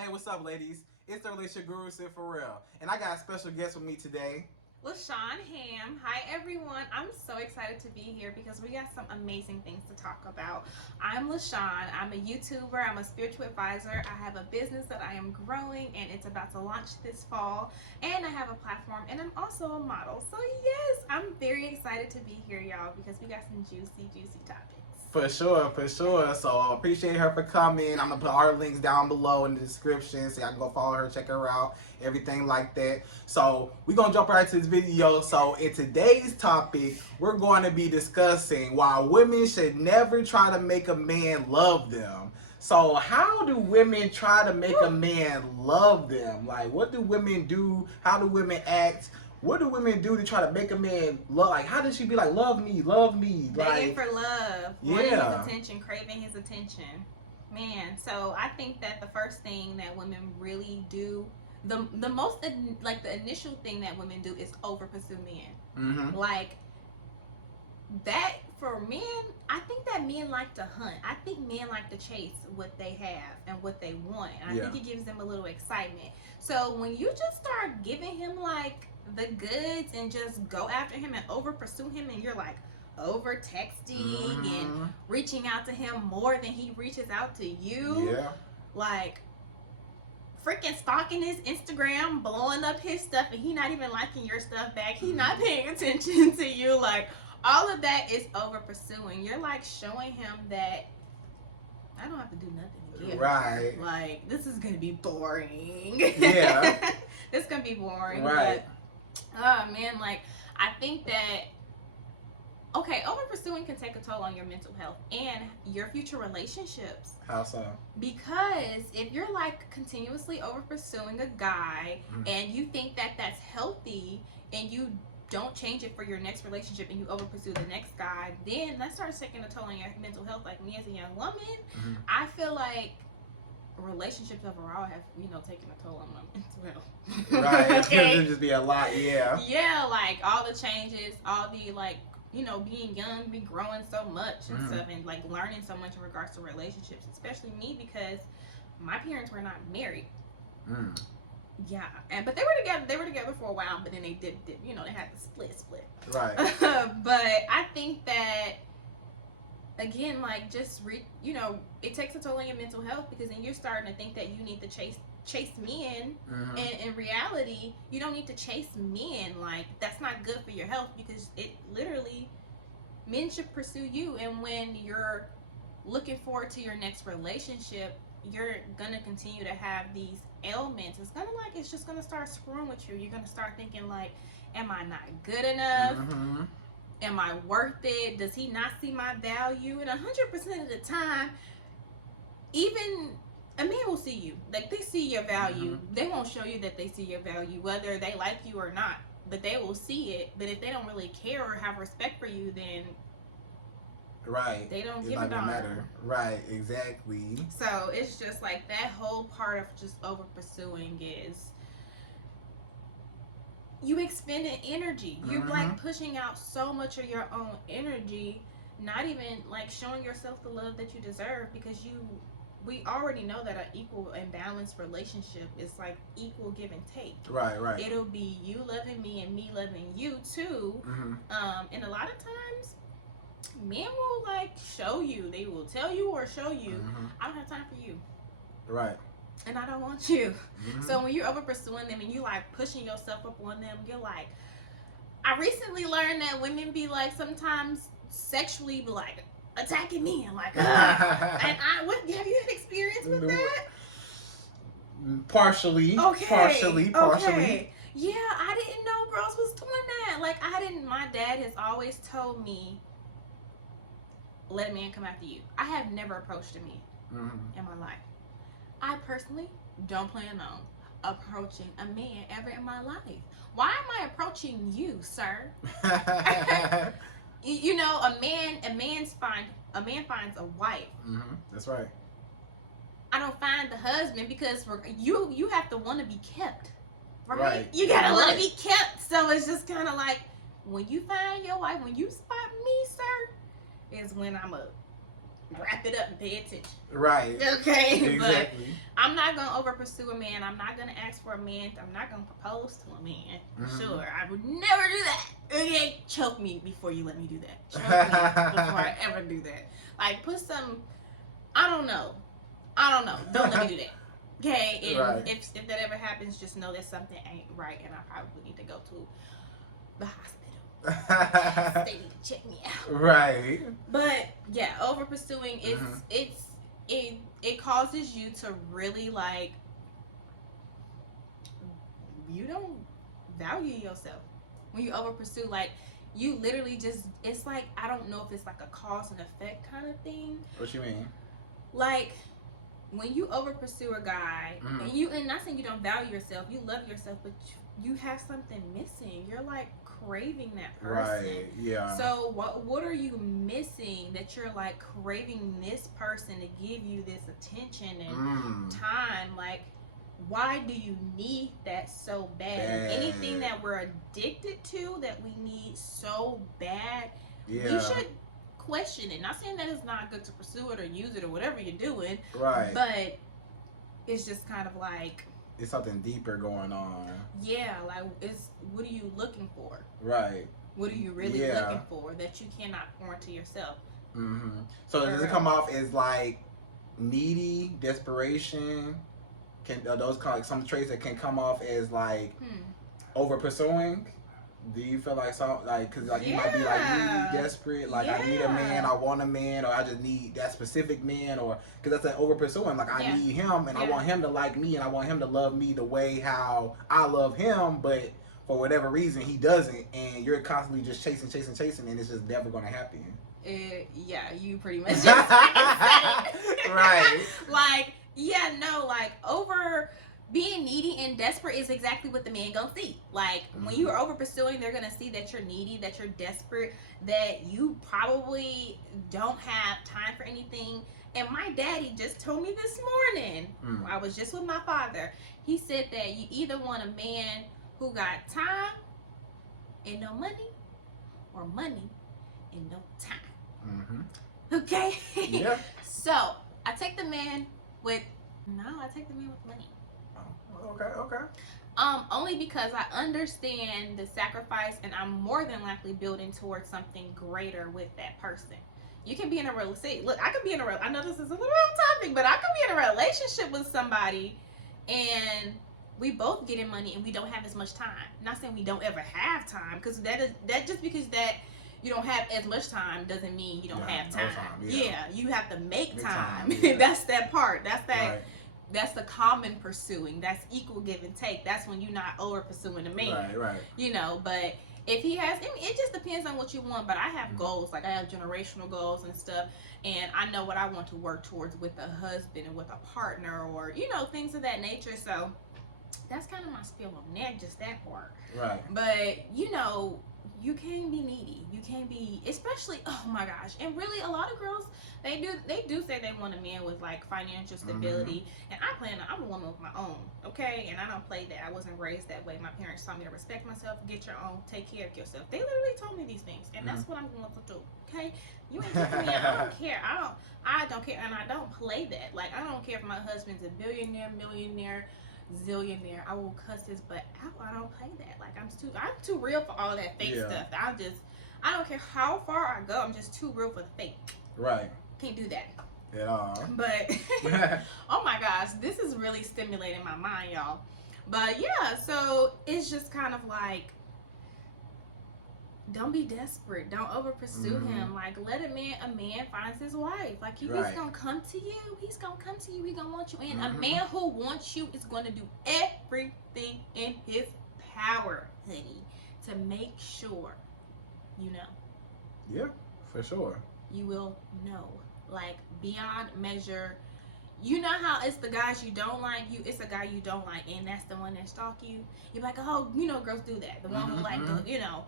Hey, what's up, ladies? It's the relationship guru, Sydd Ferrell, and I got a special guest with me today. Lashawn Ham. Hi, everyone. I'm so excited to be here because we got some amazing things to talk about. I'm Lashawn. I'm a YouTuber. I'm a spiritual advisor. I have a business that I am growing and it's about to launch this fall. And I have a platform and I'm also a model. So, yes, I'm very excited to be here, y'all, because we got some juicy topics. For sure, for sure. So I appreciate her for coming. I'm gonna put our links down below in the description so y'all can go follow her, check her out, everything like that. So we're gonna jump right to this video. So in today's topic, we're going to be discussing why women should never try to make a man love them. So how do women try to make a man love them? Like, what do women do? How do women act? What do women do to try to make a man love? Like, how does she be like, love me, love me? Begging Like, for love, wanting his attention, craving his attention. Man, so I think that the first thing that women really do, the most like the initial thing that women do is over pursue men. Like that for men, I think that men like to hunt. I think men like to chase what they have and what they want. And I think it gives them a little excitement. So when you just start giving him like the goods and just go after him and over pursue him, and you're like over texting and reaching out to him more than he reaches out to you, like freaking stalking his Instagram, blowing up his stuff, and he not even liking your stuff back, he not paying attention to you, like all of that is over pursuing. You're like showing him that I don't have to do nothing again. Right. Like, this is gonna be boring. Yeah. This is gonna be boring. Right. But, oh man, like I think that over pursuing can take a toll on your mental health and your future relationships. How so? Because if you're like continuously over pursuing a guy and you think that that's healthy and you don't change it for your next relationship and you over pursue the next guy, then that starts taking a toll on your mental health. Like me as a young woman, I feel like relationships overall have, taken a toll on my mental health. Right. Okay. It just be a lot, yeah. Yeah, like all the changes, all the like, being young, be growing so much and stuff, and like learning so much in regards to relationships, especially me because my parents were not married. Yeah, but they were together for a while, but then they did they had to split. Right. But I think that again, like just it takes a toll on your mental health because then you're starting to think that you need to chase men, and in reality you don't need to chase men. Like, that's not good for your health because it literally, men should pursue you, and when you're looking forward to your next relationship, you're gonna continue to have these ailments. It's just gonna start screwing with you. You're gonna start thinking like, am I not good enough? Am I worth it? Does he not see my value? And 100% of the time, even a man will see you. Like, they see your value. They won't show you that they see your value, whether they like you or not. But they will see it. But if they don't really care or have respect for you, then they don't give a darn. Matter. Right, exactly. So it's just like that whole part of just over pursuing is you expending energy. You're like pushing out so much of your own energy, not even like showing yourself the love that you deserve, because we already know that an equal and balanced relationship is like equal give and take. Right. It'll be you loving me and me loving you too. And a lot of times men will like show you, they will tell you or show you, I don't have time for you. Right. And I don't want you. So when you're over pursuing them and you like pushing yourself up on them, you're like, I recently learned that women be like sometimes sexually be like attacking me and like, and have you had experience with that? Partially. Okay. Yeah, I didn't know girls was doing that. Like, my dad has always told me, let a man come after you. I have never approached a man in my life. I personally don't plan on approaching a man ever in my life. Why am I approaching you, sir? A man finds a wife. That's right. I don't find the husband because you have to want to be kept. Right. You gotta want to be kept. So it's just kind of like, when you find your wife, when you spot me, sir, is when I'm a wrap it up and pay attention. Right. Okay. Exactly. But I'm not gonna over pursue a man. I'm not gonna ask for a man. I'm not gonna propose to a man. Sure, I would never do that. Okay, choke me before you let me do that. Choke me before I ever do that. Like, put some. I don't know. Don't let me do that. Okay, and right. if that ever happens, just know that something ain't right, and I probably need to go to the hospital. They need to check me out. Right. But yeah, over pursuing it causes you to really like, you don't value yourself when you over pursue. Like, you literally just, it's like, I don't know if it's like a cause and effect kind of thing. What you mean? Like, when you over pursue a guy, and not saying you don't value yourself, you love yourself, but you have something missing. You're like craving that person. Right. Yeah. So what are you missing that you're like craving this person to give you this attention and time? Like, why do you need that so bad? Anything that we're addicted to that we need so bad, we should question it. Not saying that it's not good to pursue it or use it or whatever you're doing, right? But it's just kind of like, it's something deeper going on. Yeah, like, what are you looking for? Right. What are you really looking for that you cannot pour into yourself? So does it come off as like needy, desperation? Can those like some traits that can come off as like over pursuing? Do you feel like some like, because like you might be like needy, desperate, like I need a man, I want a man, or I just need that specific man, or because that's an over pursuing. Like I need him, and I want him to like me, and I want him to love me the way how I love him, but for whatever reason he doesn't, and you're constantly just chasing, and it's just never gonna happen. Yeah, you pretty much just right. Like, yeah, no, like over. Being needy and desperate is exactly what the man gonna see. Like, when you are over pursuing, they're gonna see that you're needy, that you're desperate, that you probably don't have time for anything. And my daddy just told me this morning, I was just with my father, he said that you either want a man who got time and no money, or money and no time. Okay? Yeah. So, I take the man with money. Okay. Only because I understand the sacrifice, and I'm more than likely building towards something greater with that person. You can be in a relationship. Look, I could be in I know this is a little off topic, but I could be in a relationship with somebody, and we both getting money, and we don't have as much time. Not saying we don't ever have time, because that just because that you don't have as much time doesn't mean you don't have time. No time. Yeah, you have to make time. That's that part. That's that. Right. That's the common pursuing. That's equal give and take. That's when you're not over pursuing a man. Right. You know, but if he has, I mean, it just depends on what you want. But I have goals. Like, I have generational goals and stuff. And I know what I want to work towards with a husband and with a partner, or, you know, things of that nature. So that's kind of my spiel on that, just that part. Right. But, you know, you can't be needy. You can't be, especially, oh my gosh. And really, a lot of girls, they do say they want a man with like financial stability. And I'm a woman with my own, okay? And I don't play that. I wasn't raised that way. My parents taught me to respect myself, get your own, take care of yourself. They literally told me these things, and that's what I'm going to do, okay? You ain't taking me. I don't care. I don't care, and I don't play that. Like, I don't care if my husband's a billionaire, millionaire, zillionaire. I will cuss his butt out. I don't play that. Like, I'm too real for all that fake stuff. I don't care how far I go. I'm just too real for the fake. Right. Can't do that at all. But oh my gosh, this is really stimulating my mind, y'all. But yeah, so it's just kind of like, don't be desperate. Don't over pursue him. Like, let a man finds his wife. Like, he's gonna come to you. He's gonna come to you. He's gonna want you. And a man who wants you is gonna do everything in his power, honey, to make sure you know. Yeah, for sure. You will know. Like, beyond measure. You know how it's the guys you don't like, it's a guy you don't like, and that's the one that stalk you. You're like, oh, you know, girls do that. The one who like, you know.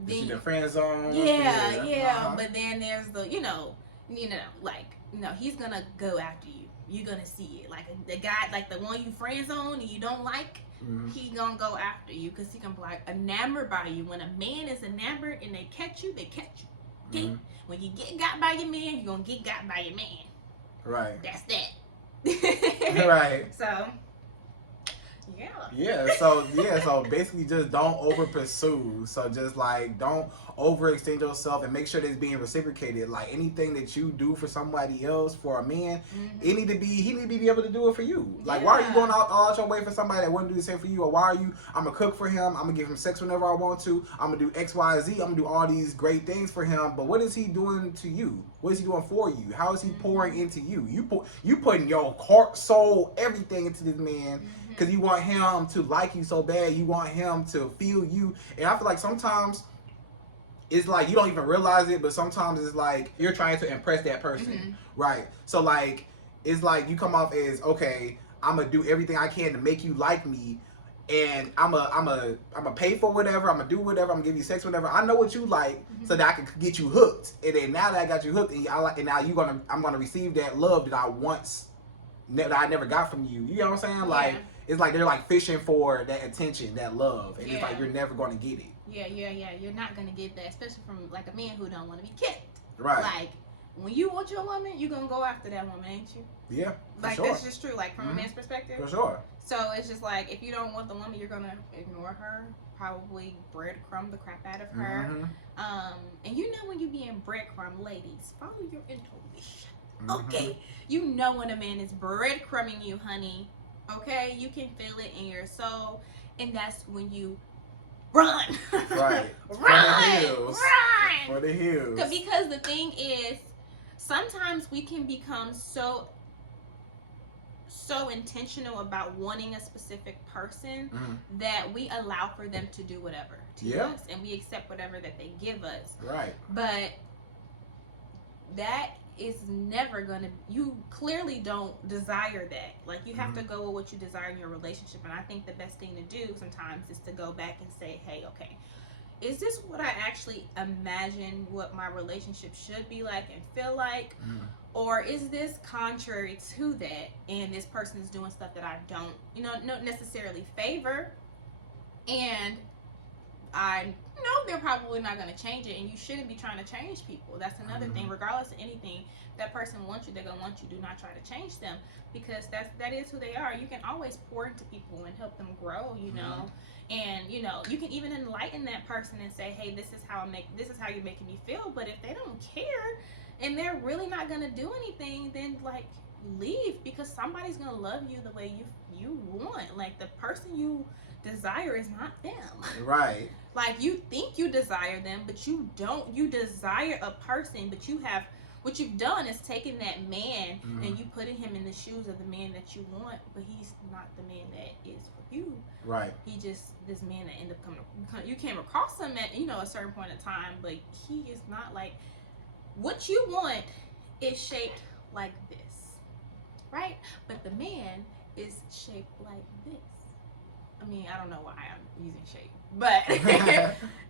Then the friend zone. Yeah. But then there's the, like, he's gonna go after you. You're gonna see it. Like, the guy, like the one you friend zone and you don't like, he gonna go after you because he gonna be like enamored by you. When a man is enamored and they catch you, they catch you. Okay? Mm-hmm. When you get got by your man, you're gonna get got by your man. Right. That's that. Right. So, yeah. So basically just don't over pursue. So just like don't overextend yourself and make sure that it's being reciprocated. Like anything that you do for somebody else, for a man, he need to be able to do it for you. Like why are you going all out your way for somebody that wouldn't do the same for you? Or why are you, I'm gonna cook for him, I'm gonna give him sex whenever I want to, I'm gonna do X, Y, Z, I'm gonna do all these great things for him, but what is he doing to you? What is he doing for you? How is he pouring into you? You putting your heart, soul, everything into this man. Because you want him to like you so bad. You want him to feel you. And I feel like sometimes it's like you don't even realize it, but sometimes it's like you're trying to impress that person. Right? So like, it's like you come off as, okay, I'm going to do everything I can to make you like me. And I'm a pay for whatever. I'm going to do whatever. I'm going to give you sex, whatever. I know what you like so that I can get you hooked. And then now that I got you hooked, and now I'm going to receive that love that I never got from you. You know what I'm saying? Like, it's like they're like fishing for that attention, that love, and it's like you're never going to get it. Yeah. You're not going to get that, especially from like a man who don't want to be kicked. Right. Like when you want your woman, you're going to go after that woman, ain't you? Yeah. Like that's just true. Like from a man's perspective. For sure. So it's just like if you don't want the woman, you're going to ignore her, probably breadcrumbs the crap out of her. And you know when you being breadcrumb, ladies, follow your intuition. Okay, you know when a man is breadcrumbing you, honey. Okay, you can feel it in your soul, and that's when you run. Right. Run. For the hills. Because the thing is, sometimes we can become so intentional about wanting a specific person that we allow for them to do whatever to us, and we accept whatever that they give us. Right. But that is never gonna, you clearly don't desire that. Like you have to go with what you desire in your relationship, and I think the best thing to do sometimes is to go back and say, hey, okay, is this what I actually imagine what my relationship should be like and feel like, or is this contrary to that, and this person is doing stuff that I don't necessarily favor, and I know they're probably not going to change it, and you shouldn't be trying to change people. That's another thing. Regardless of anything, that person wants you, they're going to want you. Do not try to change them, because that is who they are. You can always pour into people and help them grow, you know. And you know, you can even enlighten that person and say, hey, this is how you're making me feel. But if they don't care and they're really not going to do anything, then like leave, because somebody's going to love you the way you want. Like the person you desire is not them. Right. Like you think you desire them, but you don't. You desire a person, but what you've done is taken that man and you putting him in the shoes of the man that you want, but he's not the man that is for you. Right. He just this man that ended up you came across him at a certain point in time, but he is not like what you want. Is shaped like this, right? But the man is shaped like this. I mean, I don't know why I'm using shape, but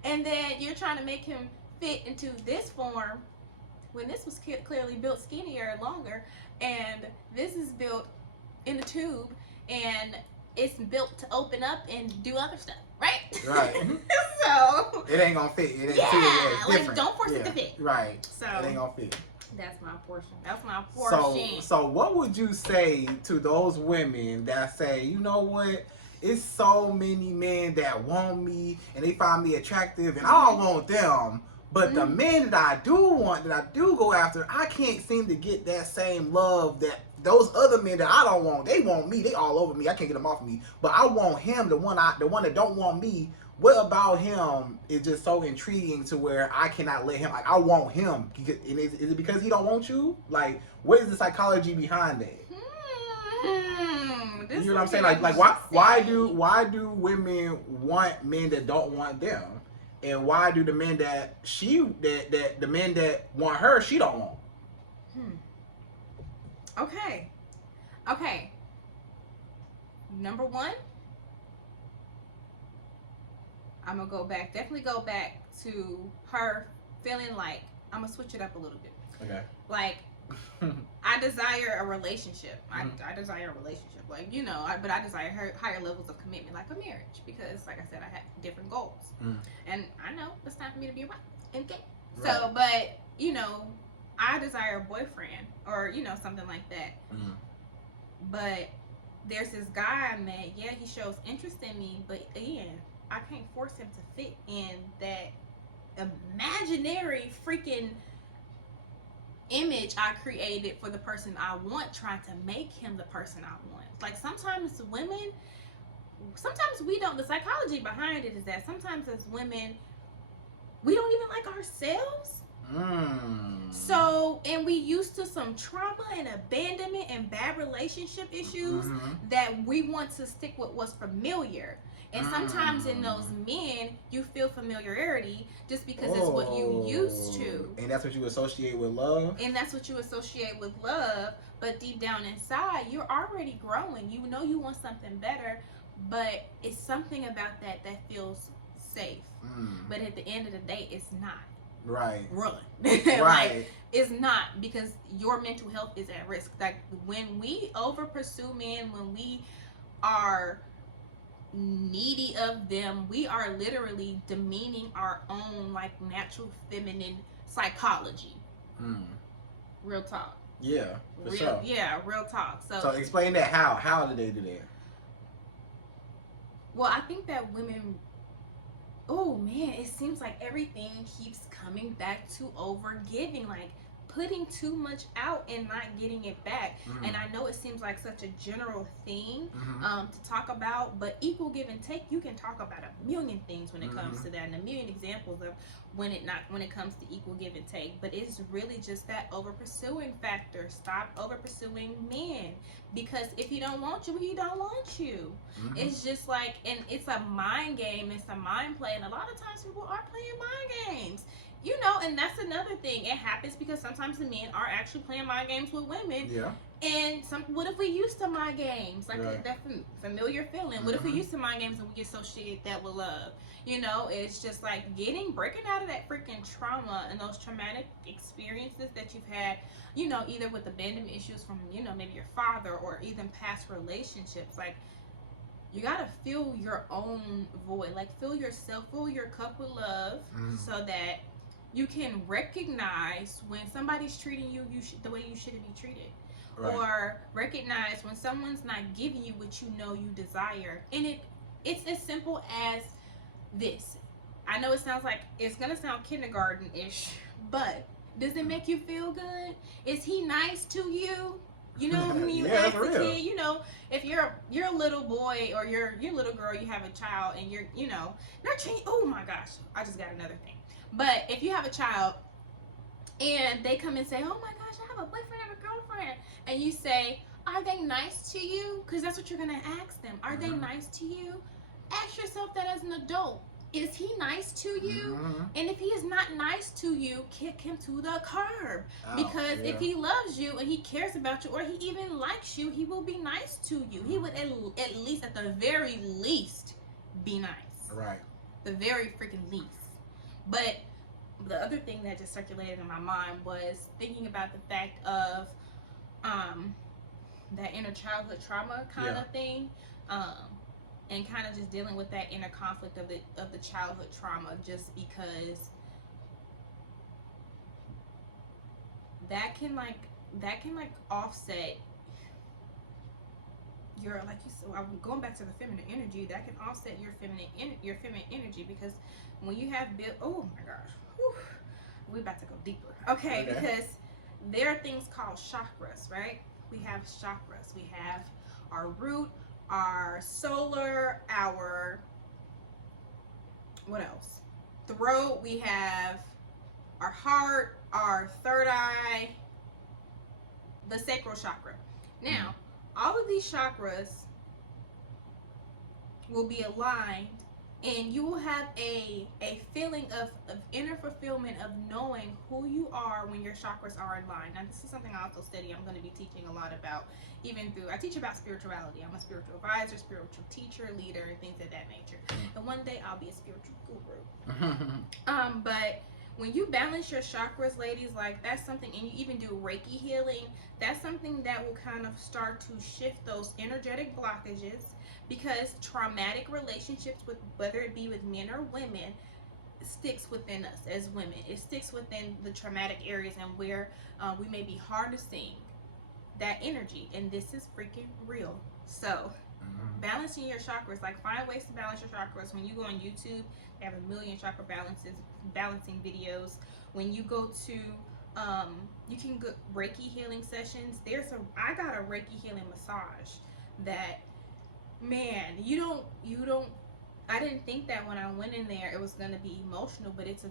and then you're trying to make him fit into this form when this was clearly built skinnier and longer, and this is built in a tube and it's built to open up and do other stuff, right? Right. So it ain't gonna fit. It ain't like don't force it to fit. Right. So it ain't gonna fit. That's my portion. That's my portion. So what would you say to those women that say, you know what? It's so many men that want me and they find me attractive and I don't want them. But the men that I do want, that I do go after, I can't seem to get that same love that those other men that I don't want. They want me. They all over me. I can't get them off of me. But I want him, the one that don't want me. What about him is just so intriguing to where I cannot let him, like I want him. And is it because he don't want you? Like, what is the psychology behind that? You know what I'm saying? Like why do women want men that don't want them? And why do the men that the men that want her, she don't want? Okay. Number one, I'm gonna definitely go back to her feeling like I'm gonna switch it up a little bit. Okay. Like I desire a relationship. I desire a relationship. Like, but I desire higher levels of commitment, like a marriage, because like I said, I have different goals. And I know it's time for me to be right. Okay. So, but you know, I desire a boyfriend or you know something like that. But there's this guy I met. Yeah, he shows interest in me, but again, I can't force him to fit in that imaginary freaking image I created for the person I want, trying to make him the person I want. Like sometimes women, sometimes we don't, the psychology behind it is that sometimes as women, we don't even like ourselves. So, and we used to some trauma and abandonment and bad relationship issues that we want to stick with what's familiar. And sometimes in those men, you feel familiarity just because it's what you used to. And that's what you associate with love? And that's what you associate with love. But deep down inside, you're already growing. You know you want something better, but it's something about that feels safe. But at the end of the day, it's not. Right. Run. Right. Like, it's not, because your mental health is at risk. Like when we over pursue men, when we are needy of them, we are literally demeaning our own like natural feminine psychology. Real talk. Yeah, for sure. Yeah, real talk. So explain that. How did they do that? Well, I think that women, oh man, it seems like everything keeps coming back to over giving, like putting too much out and not getting it back. And I know it seems like such a general thing to talk about, but equal give and take, you can talk about a million things when it comes to that, and a million examples of when it comes to equal give and take. But it's really just that over pursuing factor. Stop over pursuing men, because if he don't want you, he don't want you. It's just like, and it's a mind game, it's a mind play, and a lot of times people are playing mind games. You know, and that's another thing. It happens because sometimes the men are actually playing mind games with women. Yeah. And what if we used to mind games? Like that familiar feeling. What if we used to mind games and we associate that with love? You know, it's just like breaking out of that freaking trauma and those traumatic experiences that you've had, you know, either with abandonment issues from, you know, maybe your father or even past relationships. Like, you gotta fill your own void. Like, fill yourself, fill your cup with love so that you can recognize when somebody's treating you the way you shouldn't be treated. Or recognize when someone's not giving you what you know you desire. And it's as simple as this. I know it's gonna sound kindergarten-ish, but does it make you feel good? Is he nice to you? You know, when you ask a kid, you know, if you're a little boy or you're little girl, you have a child and you're, you know, not treating, oh my gosh, I just got another thing. But if you have a child and they come and say, oh my gosh, I have a boyfriend and a girlfriend, and you say, are they nice to you? Because that's what you're going to ask them. Are they nice to you? Ask yourself that as an adult. Is he nice to you? And if he is not nice to you, kick him to the curb. Because if he loves you and he cares about you, or he even likes you, he will be nice to you. He would at least, at the very least, be nice. Right. The very freaking least. But the other thing that just circulated in my mind was thinking about the fact of that inner childhood trauma kind of thing, and kind of just dealing with that inner conflict of the childhood trauma, just because that can offset your, like you said, I'm going back to the feminine energy, that can offset your feminine energy, because when you have oh my gosh, we're about to go deeper. Okay, because there are things called chakras, right? We have chakras. We have our root, our solar, our, what else? Throat. We have our heart, our third eye, the sacral chakra. Now, all of these chakras will be aligned, and you will have a feeling of inner fulfillment of knowing who you are when your chakras are aligned. Now, this is something I also study. I'm going to be teaching a lot about, I teach about spirituality. I'm a spiritual advisor, spiritual teacher, leader, and things of that nature. And one day I'll be a spiritual guru. But when you balance your chakras, ladies, like that's something, and you even do Reiki healing, that's something that will kind of start to shift those energetic blockages, because traumatic relationships, with whether it be with men or women, sticks within us as women. It sticks within the traumatic areas and where we may be harnessing that energy, and this is freaking real. So balancing your chakras, like find ways to balance your chakras. When you go on YouTube, they have a million chakra balancing videos. When you go to you can get Reiki healing sessions. I got a Reiki healing massage that, man, you don't I didn't think that when I went in there it was gonna be emotional, but it's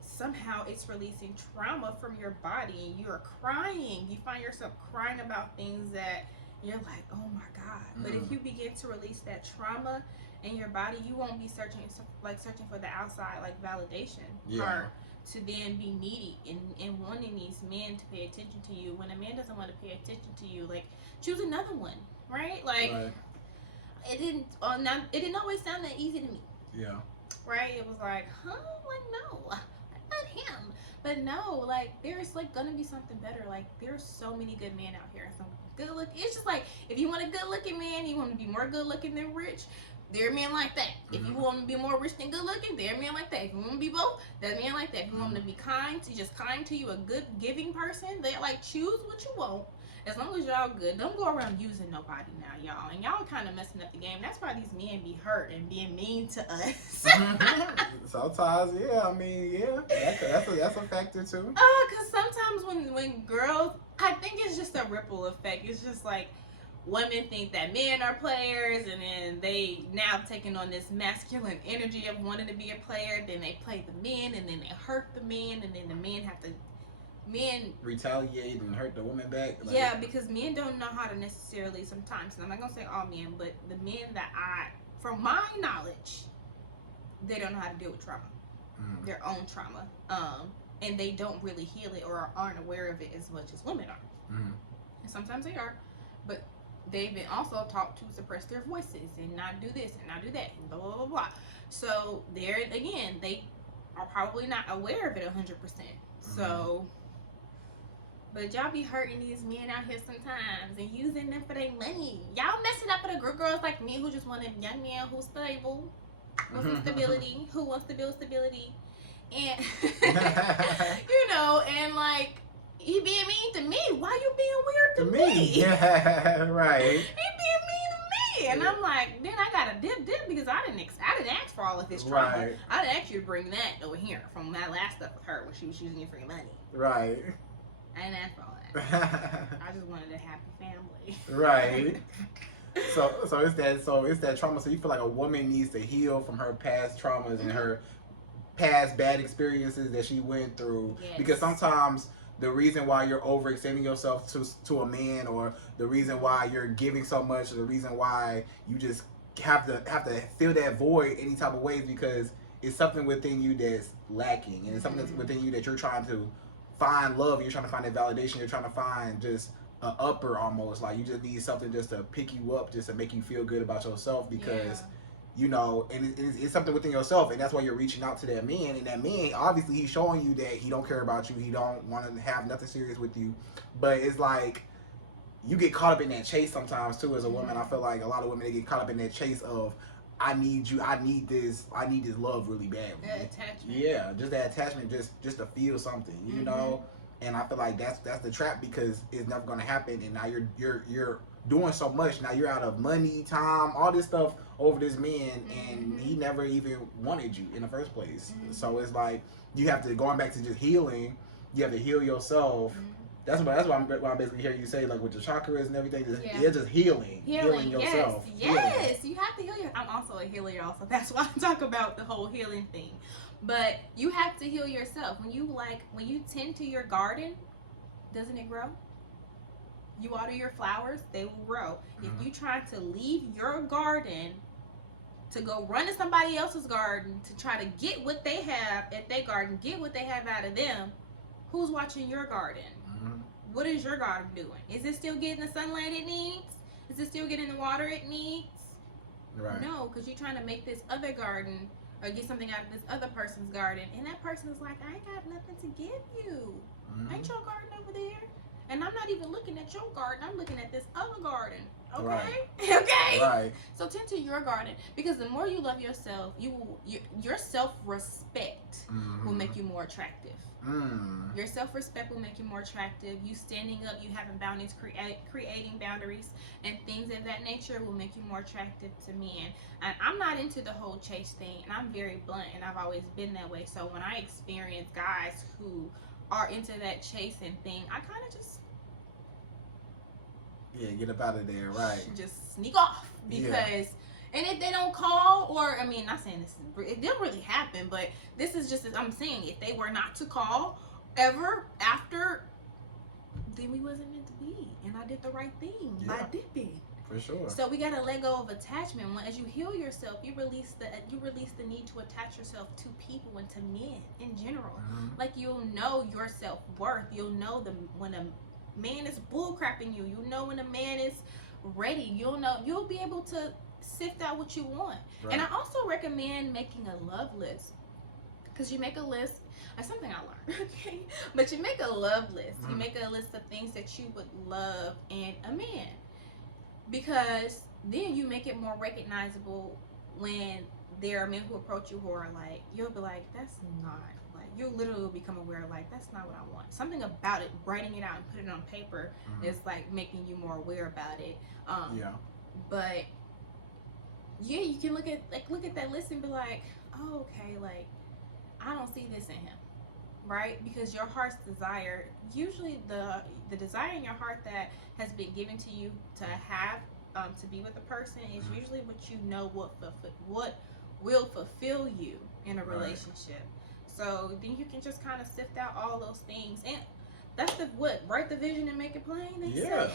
somehow it's releasing trauma from your body, and you're crying. You find yourself crying about things that you're like, oh my God. But if you begin to release that trauma in your body, you won't be searching for the outside, like validation part, to then be needy and wanting these men to pay attention to you. When a man doesn't want to pay attention to you, like, choose another one, right? Like, it didn't always sound that easy to me. Yeah. Right? It was like, huh? Like, no, not him. But no, like, there's like gonna be something better. Like, there's so many good men out here. Some good look. It's just like, if you want a good looking man, you want to be more good looking than rich, there are men like that. If you want to be more rich than good looking, there are men like that. If you want to be both, there are men like that. If you want to be kind to you, a good giving person, they like, choose what you want. As long as y'all good, don't go around using nobody now, y'all. And y'all kind of messing up the game. That's why these men be hurt and being mean to us. Sometimes, yeah. I mean, yeah. That's a factor too. Cause sometimes when girls, I think it's just a ripple effect. It's just like women think that men are players, and then they now taking on this masculine energy of wanting to be a player. Then they play the men, and then they hurt the men, and then the men have to. Men retaliate and hurt the woman back. Like, yeah, because men don't know how to necessarily sometimes, and I'm not gonna say all men, but the men that from my knowledge, they don't know how to deal with trauma, their own trauma, and they don't really heal it or aren't aware of it as much as women are. And sometimes they are, but they've been also taught to suppress their voices and not do this and not do that and blah blah blah blah. So there again, they are probably not aware of it 100%. So. But y'all be hurting these men out here sometimes and using them for their money. Y'all messing up for the girls like me who just want a young man who's stable, wants some stability, who wants to build stability. And, you know, and like, he being mean to me. Why you being weird to me? Yeah, right. He being mean to me. And I'm like, then I gotta dip because I didn't ask for all of this trauma. Right. I didn't ask you to bring that over here from my last stuff with her when she was using you for your money. Right. I didn't ask for all that. I just wanted a happy family. Right. So it's that trauma. So you feel like a woman needs to heal from her past traumas and her past bad experiences that she went through. Yes. Because sometimes the reason why you're overextending yourself to a man, or the reason why you're giving so much, or the reason why you just have to fill that void any type of ways, because it's something within you that's lacking, and it's something that's within you that you're trying to find love, you're trying to find that validation, you're trying to find just an upper almost, like you just need something just to pick you up, just to make you feel good about yourself, because you know, and it's something within yourself, and that's why you're reaching out to that man, and that man, obviously he's showing you that he don't care about you, he don't want to have nothing serious with you, but it's like you get caught up in that chase sometimes too as a woman. I feel like a lot of women, they get caught up in that chase of, I need you, I need this love really badly. That attachment. Yeah, just that attachment, just to feel something, you know. And I feel like that's the trap, because it's never gonna happen. And now you're doing so much. Now you're out of money, time, all this stuff over this man, and he never even wanted you in the first place. So it's like you have to, going back to just healing. You have to heal yourself. That's why I'm basically hearing you say, like, with your chakras and everything, it's just healing yourself. Yes, you have to heal I'm also a healer also. That's why I talk about the whole healing thing. But you have to heal yourself. When you tend to your garden, doesn't it grow? You water your flowers, they will grow. If you try to leave your garden to go run to somebody else's garden to try to get what they have at their garden, get what they have out of them, who's watching your garden? What is your garden doing? Is it still getting the sunlight it needs? Is it still getting the water it needs? Right. No, because you're trying to make this other garden or get something out of this other person's garden, and that person is like, I ain't got nothing to give you. Ain't your garden over there? And I'm not even looking at your garden. I'm looking at this other garden. Okay? Right. Okay? Right. So tend to your garden, because the more you love yourself, your self-respect will make you more attractive. Your self-respect will make you more attractive. You standing up, you having boundaries, creating boundaries and things of that nature will make you more attractive to men. And I'm not into the whole chase thing, and I'm very blunt, and I've always been that way. So when I experience guys who are into that chasing thing, I kind of just get up out of there, right? Just sneak off, because and if they don't call, or I mean, not saying this is, it didn't really happen, but this is just, I'm saying, if they were not to call ever after, then we wasn't meant to be, and I did the right thing by dipping. For sure. So we gotta let go of attachment. As you heal yourself, you release the need to attach yourself to people and to men in general. Like, you'll know your self-worth. You'll know when a man is bullcrapping you. You'll know when a man is ready. You'll be able to sift out what you want. Right. And I also recommend making a love list, because you make a list. That's something I learned. Okay, but you make a love list. You make a list of things that you would love in a man, because then you make it more recognizable when there are men who approach you who are like, you'll be like, that's not, like, you literally will become aware, like, that's not what I want. Something about it, writing it out and putting it on paper is like making you more aware about it. But yeah, you can look at that list and be like, oh, okay, like, I don't see this in him, right? Because your heart's desire, usually the desire in your heart that has been given to you to have to be with a person is usually what you know what will fulfill you in a relationship. So then you can just kind of sift out all those things, and that's write the vision and make it plain. They say.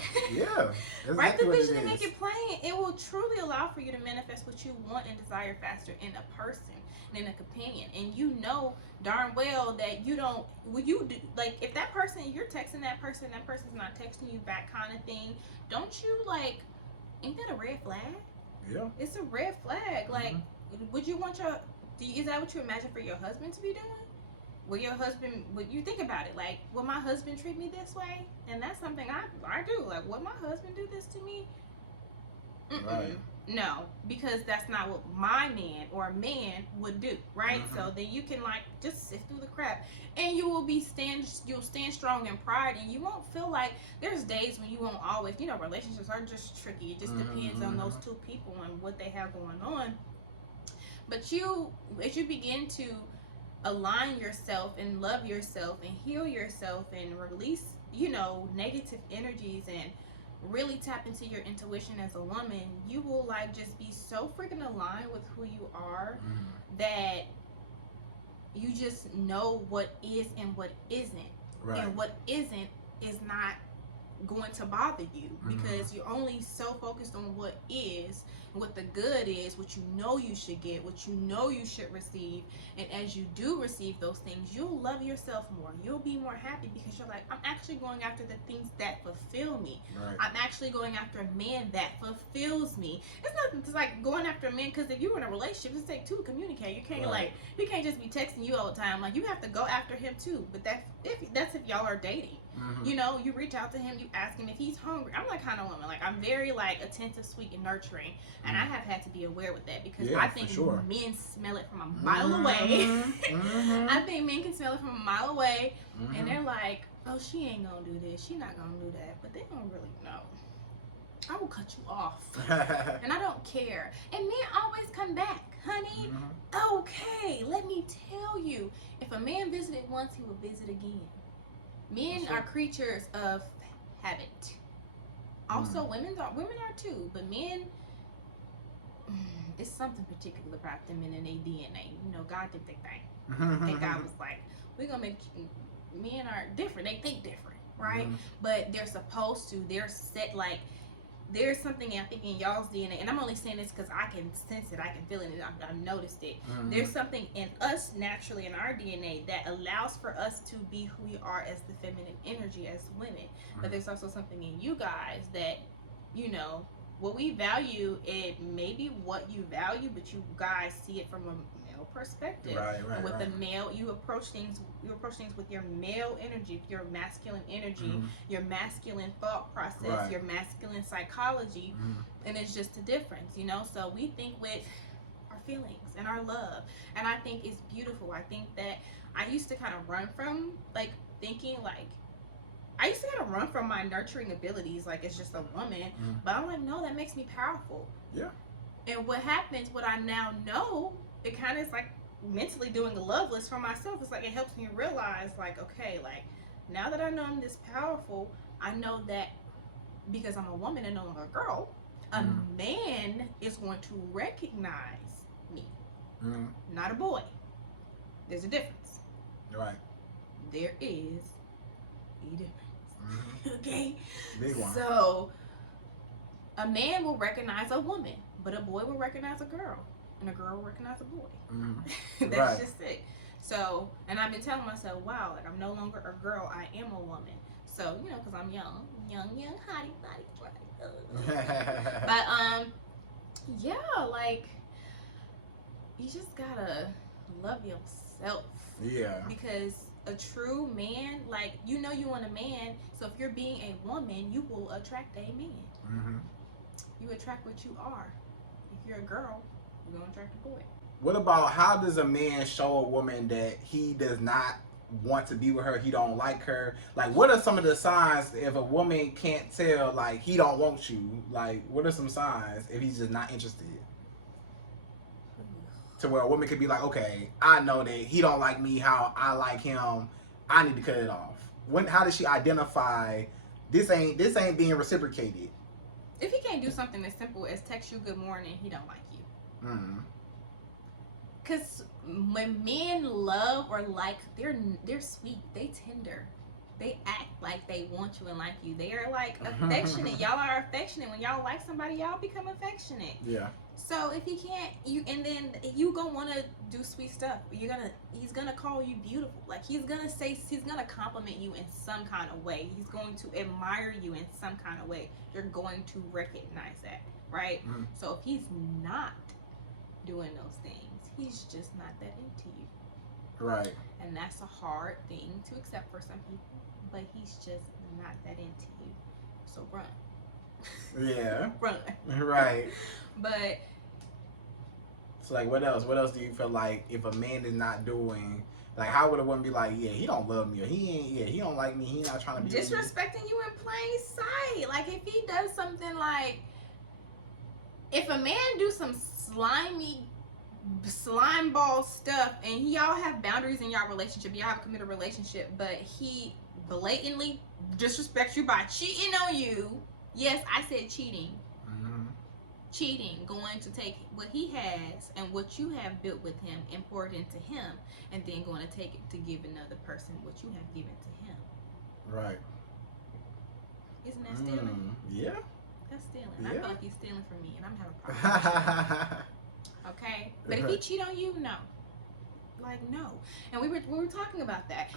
Write the vision and make it plain. It will truly allow for you to manifest what you want and desire faster in a person and in a companion. And you know darn well that you don't. When you do, like, if that person, you're texting that person's not texting you back, kind of thing. Don't you, like? Ain't that a red flag? Yeah. It's a red flag. Like, would you want is that what you imagine for your husband to be doing? Will your husband, would you think about it? Like, will my husband treat me this way? And that's something I do. Like, would my husband do this to me? Right. No, because that's not what my man or man would do, right? So then you can, like, just sift through the crap, and you will you'll stand strong in pride, and you won't feel like, there's days when you won't always, relationships are just tricky. It just depends on those two people and what they have going on. But as you begin to align yourself and love yourself and heal yourself and release, negative energies, and really tap into your intuition as a woman, you will, like, just be so freaking aligned with who you are that you just know what is and what isn't. Right. And what isn't is not going to bother you, because you're only so focused on what is, and what the good is, what you should get, what you should receive. And as you do receive those things, you'll love yourself more. You'll be more happy, because you're like, I'm actually going after the things that fulfill me. Right. I'm actually going after a man that fulfills me. It's not just like going after a man, because if you're in a relationship, it's take two to communicate. You can't he can't just be texting you all the time. Like, you have to go after him too. But that's if y'all are dating. You reach out to him, you ask him if he's hungry. I'm that kind of woman. Like, I'm very, like, attentive, sweet, and nurturing, and I have had to be aware with that, because I think men smell it from a mile away. I think men can smell it from a mile away, and they're like, oh, she ain't gonna do this, she not gonna do that, but they don't really know. I will cut you off, and I don't care. And men always come back, honey. Okay, let me tell you, if a man visited once, he will visit again. Men are creatures of habit. Also, women are too, but men, it's something particular about them and in their DNA. God did their thing. And God was like, we're gonna make men are different. They think different, right? But they're supposed to. They're set, like, there's something, I think, in y'all's DNA, and I'm only saying this because I can sense it, I can feel it, and I've noticed it. There's something in us naturally, in our DNA, that allows for us to be who we are as the feminine energy, as women. But there's also something in you guys that, what we value, it may be what you value, but you guys see it from a male perspective. Right. And with the male, you approach things with your male energy, your masculine energy, your masculine thought process, your masculine psychology, and it's just a difference, you know. So we think with our feelings and our love, and I think it's beautiful. I think that I used to kind of run from like thinking like I used to kind of run from my nurturing abilities, like it's just a woman. But I'm like, no, that makes me powerful. Yeah. And what happens, what I now know, it kind of is like mentally doing a love list for myself. It's like it helps me realize, like, okay, like now that I know I'm this powerful, I know that because I'm a woman and no longer a girl, a man is going to recognize me, not a boy. There's a difference. Right. There is a difference. Okay? Big one. So, a man will recognize a woman, but a boy will recognize a girl, and a girl will recognize a boy. That's just it. So, and I've been telling myself, wow, like I'm no longer a girl, I am a woman. So, you know, because I'm young, hottie, body, but, yeah, like, you just gotta love yourself. Yeah. Because a true man, like, you know you want a man, so if you're being a woman, you will attract a man. You attract what you are. If you're a girl, you're gonna attract a boy. What about how does a man show a woman that he does not want to be with her, he don't like her? Like, what are some of the signs if a woman can't tell, like, he don't want you? Like, what are some signs if he's just not interested? To where a woman could be like, okay, I know that he don't like me how I like him. I need to cut it off. How does she identify this ain't being reciprocated? If he can't do something as simple as text you good morning, he don't like you. Cause when men love or like, they're sweet, they tender, they act like they want you and like you. They are like affectionate. Y'all are affectionate. When y'all like somebody, y'all become affectionate. Yeah. So if he can't, and then you gonna want to do sweet stuff. He's gonna call you beautiful. Like he's gonna compliment you in some kind of way. He's going to admire you in some kind of way. You're going to recognize that, right? So if he's not doing those things, he's just not that into you. Right. And that's a hard thing to accept for some people, but he's just not that into you. So run. Yeah. Run. Right. But so like what else? What else do you feel like if a man is not doing, like how would a woman be like, yeah, he don't love me, or he don't like me, he not trying to be disrespecting you in plain sight. Like if he does something like, if a man do some slime ball stuff and y'all have boundaries in y'all relationship, y'all have a committed relationship, but he blatantly disrespects you by cheating on you. Yes, I said cheating. Cheating, going to take what he has and what you have built with him and pour it into him, and then going to take it to give another person what you have given to him. Right. Isn't that stealing? Yeah. That's stealing. Yeah. I feel like he's stealing from me, and I'm having a problem. Okay, but if he cheat on you, no, like no. And we were talking about that.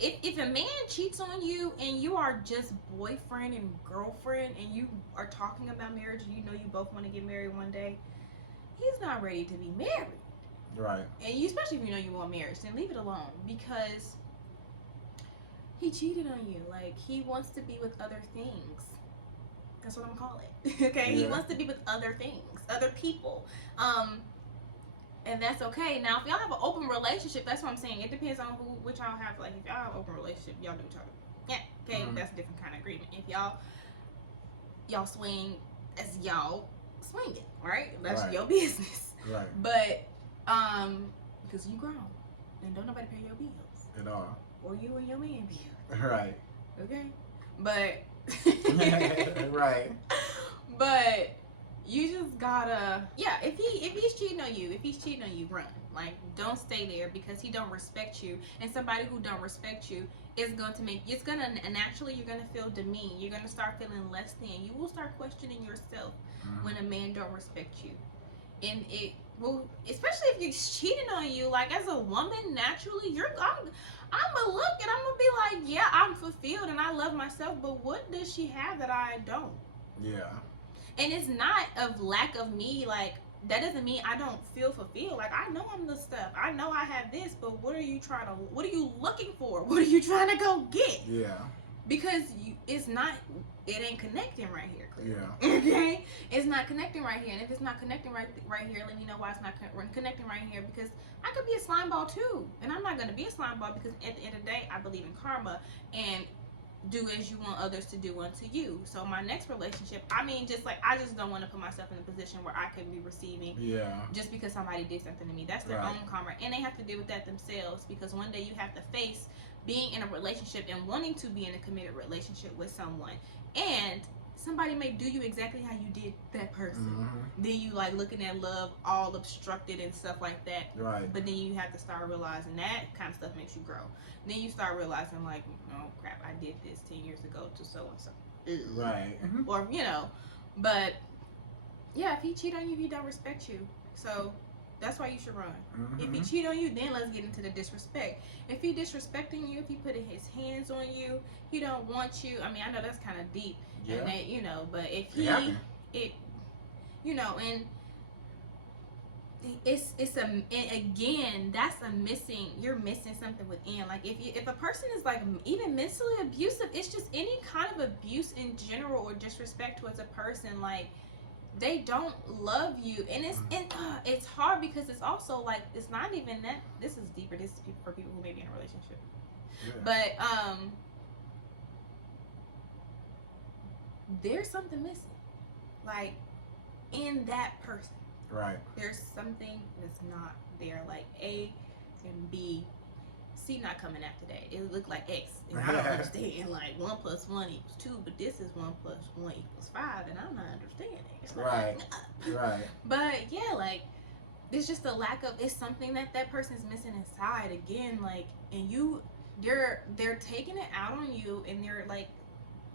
If a man cheats on you and you are just boyfriend and girlfriend and you are talking about marriage and you know you both want to get married one day, he's not ready to be married. Right. And you, especially if you know you want marriage, then leave it alone, because he cheated on you. Like, he wants to be with other things. That's what I'm gonna call it. Okay? Yeah. He wants to be with other things, other people. And that's okay. Now, if y'all have an open relationship, that's what I'm saying. It depends on which y'all have. Like, if y'all have an open relationship, y'all do each other. Yeah, okay, that's a different kind of agreement. If y'all swing as y'all swing it, right? That's your business. Right. But, because you grown, and don't nobody pay your bills. At all. Or you and your man bill. Right. Okay? But. Right. But. You just gotta, if he's cheating on you, run. Like, don't stay there, because he don't respect you. And somebody who don't respect you is naturally, you're gonna feel demeaned. You're gonna start feeling less than. You will start questioning yourself when a man don't respect you. And it will, especially if he's cheating on you, like, as a woman, naturally, I'm gonna look and I'm gonna be like, yeah, I'm fulfilled and I love myself, but what does she have that I don't? Yeah. And it's not of lack of me, like, that doesn't mean I don't feel fulfilled. Like, I know I'm the stuff. I know I have this, but what are you looking for? What are you trying to go get? Yeah. Because it ain't connecting right here, clearly. Yeah. Okay? It's not connecting right here. And if it's not connecting right here, let me know why it's not connecting right here. Because I could be a slime ball too. And I'm not going to be a slime ball because at the end of the day, I believe in karma. And do as you want others to do unto you. So my next relationship, I just don't want to put myself in a position where I could be receiving just because somebody did something to me. That's their own karma. And they have to deal with that themselves, because one day you have to face being in a relationship and wanting to be in a committed relationship with someone, and somebody may do you exactly how you did that person. Then you like looking at love all obstructed and stuff like that. Right. But then you have to start realizing that kind of stuff makes you grow. Then you start realizing like, oh crap, I did this 10 years ago to so and so. Right. Or but yeah, if he cheat on you, he don't respect you. So that's why you should run. If he cheat on you, then let's get into the disrespect. If he disrespecting you, if he putting his hands on you, he don't want you. I mean, I know that's kind of deep. Yeah. And that, but if he, and and again, that's you're missing something within. Like if a person is like even mentally abusive, it's just any kind of abuse in general or disrespect towards a person, like they don't love you. And it's hard because it's also like, it's not even that, this is deeper, this is for people who may be in a relationship. But there's something missing, like in that person. Right. There's something that's not there. Like A and B, C not coming after that. It looked like X, and I don't understand. Like 1 + 1 = 2, but this is 1 + 1 = 5, and I'm not understanding. It's right. Like, right. But yeah, like it's just a lack of. It's something that person's missing inside. Again, like, and they're taking it out on you, and they're like,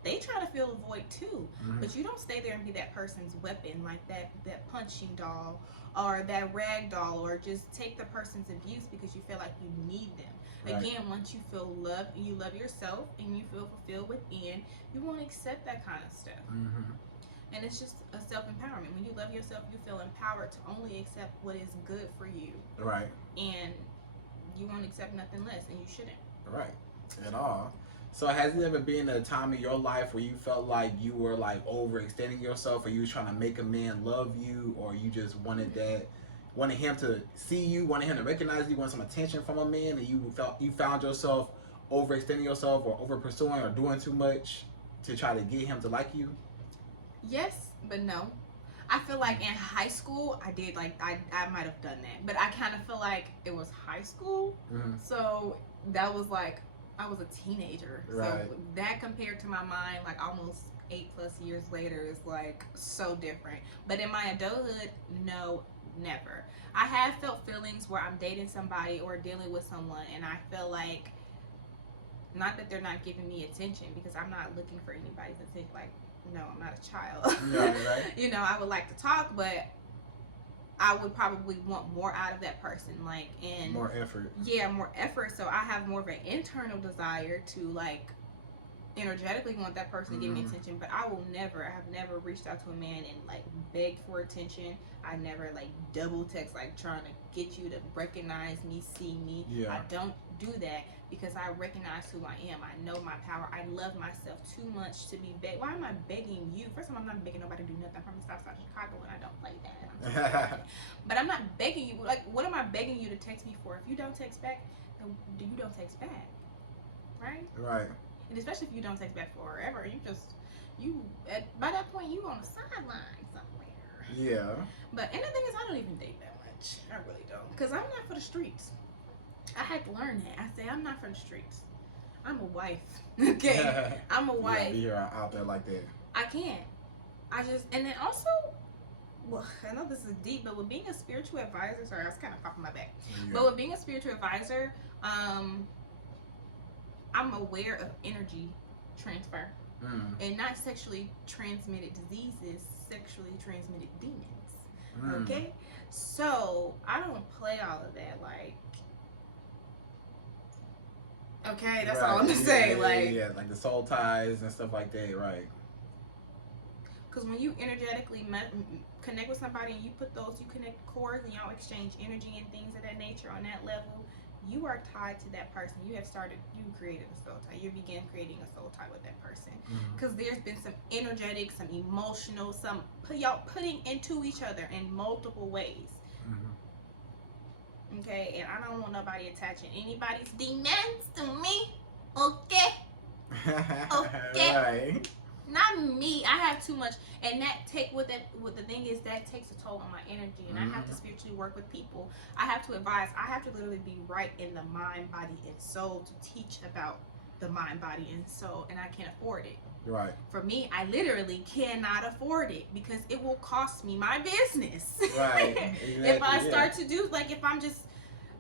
they try to fill a void too. But you don't stay there and be that person's weapon, like that punching doll or that rag doll, or just take the person's abuse because you feel like you need them. Right. Again, once you feel loved and you love yourself and you feel fulfilled within, you won't accept that kind of stuff. And it's just a self-empowerment. When you love yourself, you feel empowered to only accept what is good for you. Right. And you won't accept nothing less, and you shouldn't. Right. At all. So has there ever been a time in your life where you felt like you were like overextending yourself, or you was trying to make a man love you, or you just wanted him to see you, wanted him to recognize you, wanted some attention from a man, and you found yourself overextending yourself or over pursuing or doing too much to try to get him to like you? Yes, but no. I feel like in high school I did, like I might have done that, but I kind of feel like it was high school, so that was like I was a teenager. Right. So that compared to my mind, like almost 8+ years later, is like so different. But in my adulthood, no, never. I have felt feelings where I'm dating somebody or dealing with someone, and I feel like, not that they're not giving me attention, because I'm not looking for anybody's attention. Like, no, I'm not a child. Yeah, right. I would like to talk, but I would probably want more out of that person, like, and more effort. Yeah, more effort. So I have more of an internal desire to like energetically want that person to give me attention, but I have never reached out to a man and like begged for attention. I never like double text, like trying to get you to recognize me, see me. Yeah. I don't do that because I recognize who I am. I know my power. I love myself too much to be begged. Why am I begging you? First of all, I'm not begging nobody to do nothing. I'm from the south side of Chicago and I don't play that. But I'm not begging you. Like, what am I begging you to text me for? If you don't text back, then you don't text back. Right? Right. And especially if you don't text back forever, by that point you on the sideline somewhere. Yeah. But and the thing is, I don't even date that much. I really don't, because I'm not for the streets. I had to learn that. I say I'm not for the streets. I'm a wife. Okay. I'm a wife. You're out there like that. I can't. And then also, well, I know this is deep, but with being a spiritual advisor, sorry, I was kind of popping my back. Yeah. But with being a spiritual advisor, I'm aware of energy transfer and not sexually transmitted diseases, sexually transmitted demons. Okay? So I don't play all of that. Like, okay, that's all I'm gonna say. Like the soul ties and stuff like that, right? Because when you energetically connect with somebody and you connect cords and y'all exchange energy and things of that nature on that level, you are tied to that person. You created a soul tie. You began creating a soul tie with that person. Because there's been some energetic, some emotional, y'all putting into each other in multiple ways. Okay, and I don't want nobody attaching anybody's demands to me. Okay. Okay. Right. Not me. I have too much, and what the thing is, that takes a toll on my energy, and I have to spiritually work with people. I have to advise. I have to literally be right in the mind, body, and soul to teach about the mind, body, and soul, and I can't afford it. Right. For me, I literally cannot afford it because it will cost me my business. Right. Exactly. If I start to do, like, if I'm just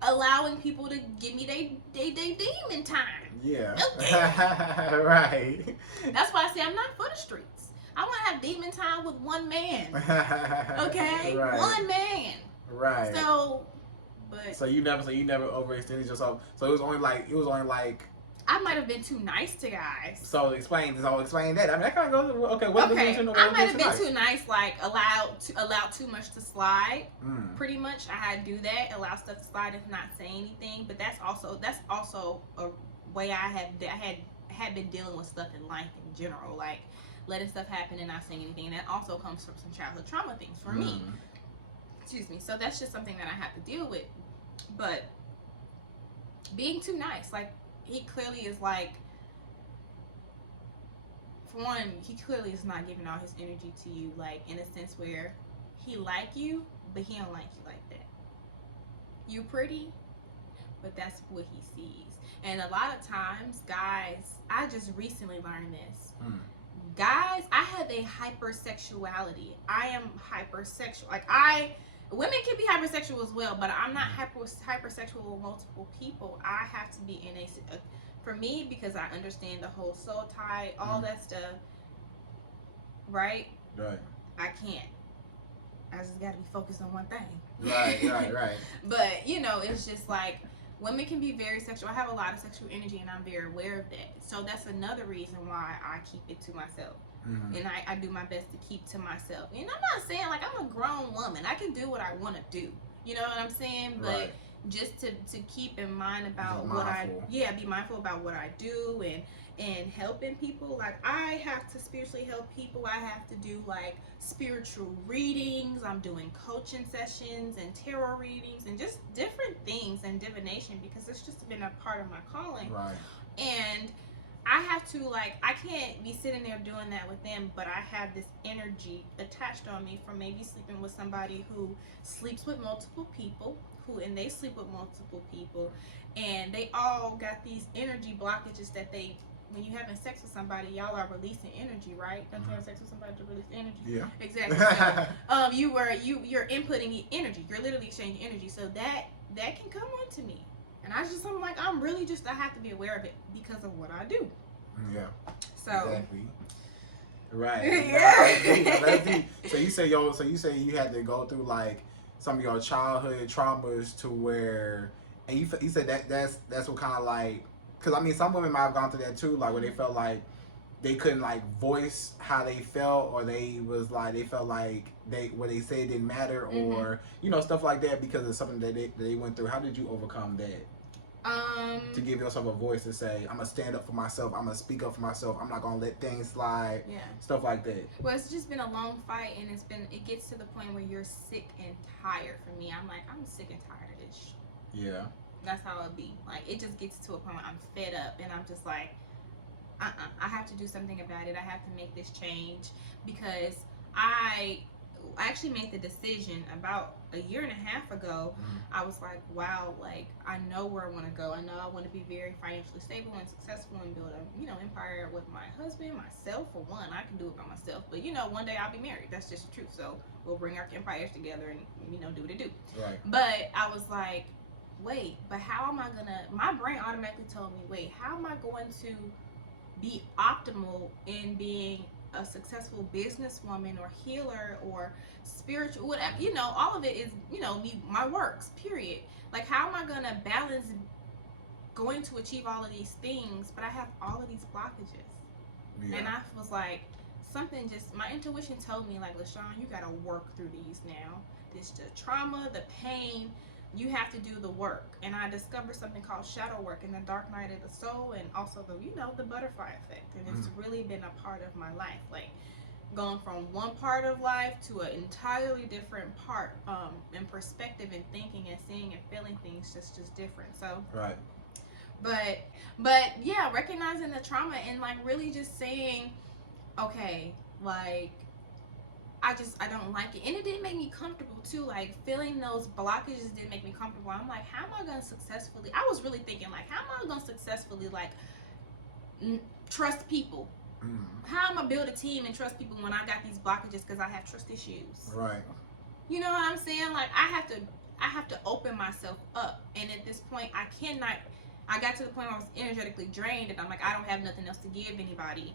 allowing people to give me they demon time. Yeah. Okay. Right. That's why I say I'm not for the streets. I want to have demon time with one man. Okay? Right. One man. Right. So you never overextended yourself. So it was only like I might have been too nice to guys. So explain that. I mean, that kind of goes. Okay. I might have been too nice, like allow too much to slide. Pretty much, I had to do that, allow stuff to slide and not say anything. But that's also a way I had been dealing with stuff in life in general, like letting stuff happen and not saying anything. And that also comes from some childhood trauma things for me. Excuse me. So that's just something that I have to deal with. But being too nice, like. He clearly is like, for one, he clearly is not giving all his energy to you, like in a sense where he like you, but he don't like you like that. You pretty, but that's what he sees. And a lot of times, guys, I just recently learned this. Guys, I have a hypersexuality. I am hypersexual. Like women can be hypersexual as well, but I'm not hypersexual with multiple people. I have to be in for me, because I understand the whole soul tie, all that stuff, right? Right. I can't. I just got to be focused on one thing. Right. But, it's just like, women can be very sexual. I have a lot of sexual energy, and I'm very aware of that. So that's another reason why I keep it to myself. And I do my best to keep to myself. And I'm not saying like I'm a grown woman. I can do what I want to do. You know what I'm saying? But just to keep in mind about be mindful about what I do and helping people. Like I have to spiritually help people. I have to do like spiritual readings. I'm doing coaching sessions and tarot readings and just different things and divination because it's just been a part of my calling. Right. And I have to, like, I can't be sitting there doing that with them, but I have this energy attached on me from maybe sleeping with somebody who sleeps with multiple people, and they sleep with multiple people, and they all got these energy blockages that when you're having sex with somebody, y'all are releasing energy, right? Don't you have sex with somebody to release energy? Yeah. Exactly. So, you're inputting energy. You're literally exchanging energy. So that can come onto me. And I'm like, I have to be aware of it because of what I do. Yeah. So. Exactly. Right. Yeah. That's deep. So you say you had to go through like some of your childhood traumas to where, and you said that's what kind of like, because I mean some women might have gone through that too, like where they felt like they couldn't like voice how they felt, or they felt like what they said didn't matter, or stuff like that because of something that they went through. How did you overcome that? To give yourself a voice to say, I'm gonna stand up for myself, I'm gonna speak up for myself, I'm not gonna let things slide. Yeah. Stuff like that. Well, it's just been a long fight, and it gets to the point where you're sick and tired. For me, I'm like, I'm sick and tired of this. Yeah. That's how it be. Like it just gets to a point where I'm fed up, and I'm just like, I have to do something about it. I have to make this change because I actually made the decision about a year and a half ago. I was like, wow, like I know where I want to go. I know I want to be very financially stable and successful and build a empire with my husband, myself. For one, I can do it by myself, but one day I'll be married. That's just the truth. So we'll bring our empires together and do what it do. Right. But I was like, wait, but how am I gonna? My brain automatically told me, wait, how am I going to be optimal in being a successful businesswoman or healer or spiritual, whatever, all of it is, my works, period. Like, how am I going to balance going to achieve all of these things, but I have all of these blockages? Yeah. And I was like, something just, my intuition told me, like, LaShawn, you gotta work through these now. This, the trauma, the pain, you have to do the work. And I discovered something called shadow work in the dark night of the soul, and also the, you know, the butterfly effect. And it's really been a part of my life. Like, going from one part of life to an entirely different part, and perspective and thinking and seeing and feeling things just different. So right. But yeah, recognizing the trauma and like really just saying, okay, like I don't like it, and it didn't make me comfortable too. Like, feeling those blockages didn't make me comfortable. I'm like, how am I gonna successfully? I was really thinking, like, how am I gonna successfully like trust people? How am I build a team and trust people when I got these blockages because I have trust issues? Right. You know what I'm saying? Like, I have to open myself up, and at this point, I cannot. I got to the point where I was energetically drained, and I'm like, I don't have nothing else to give anybody.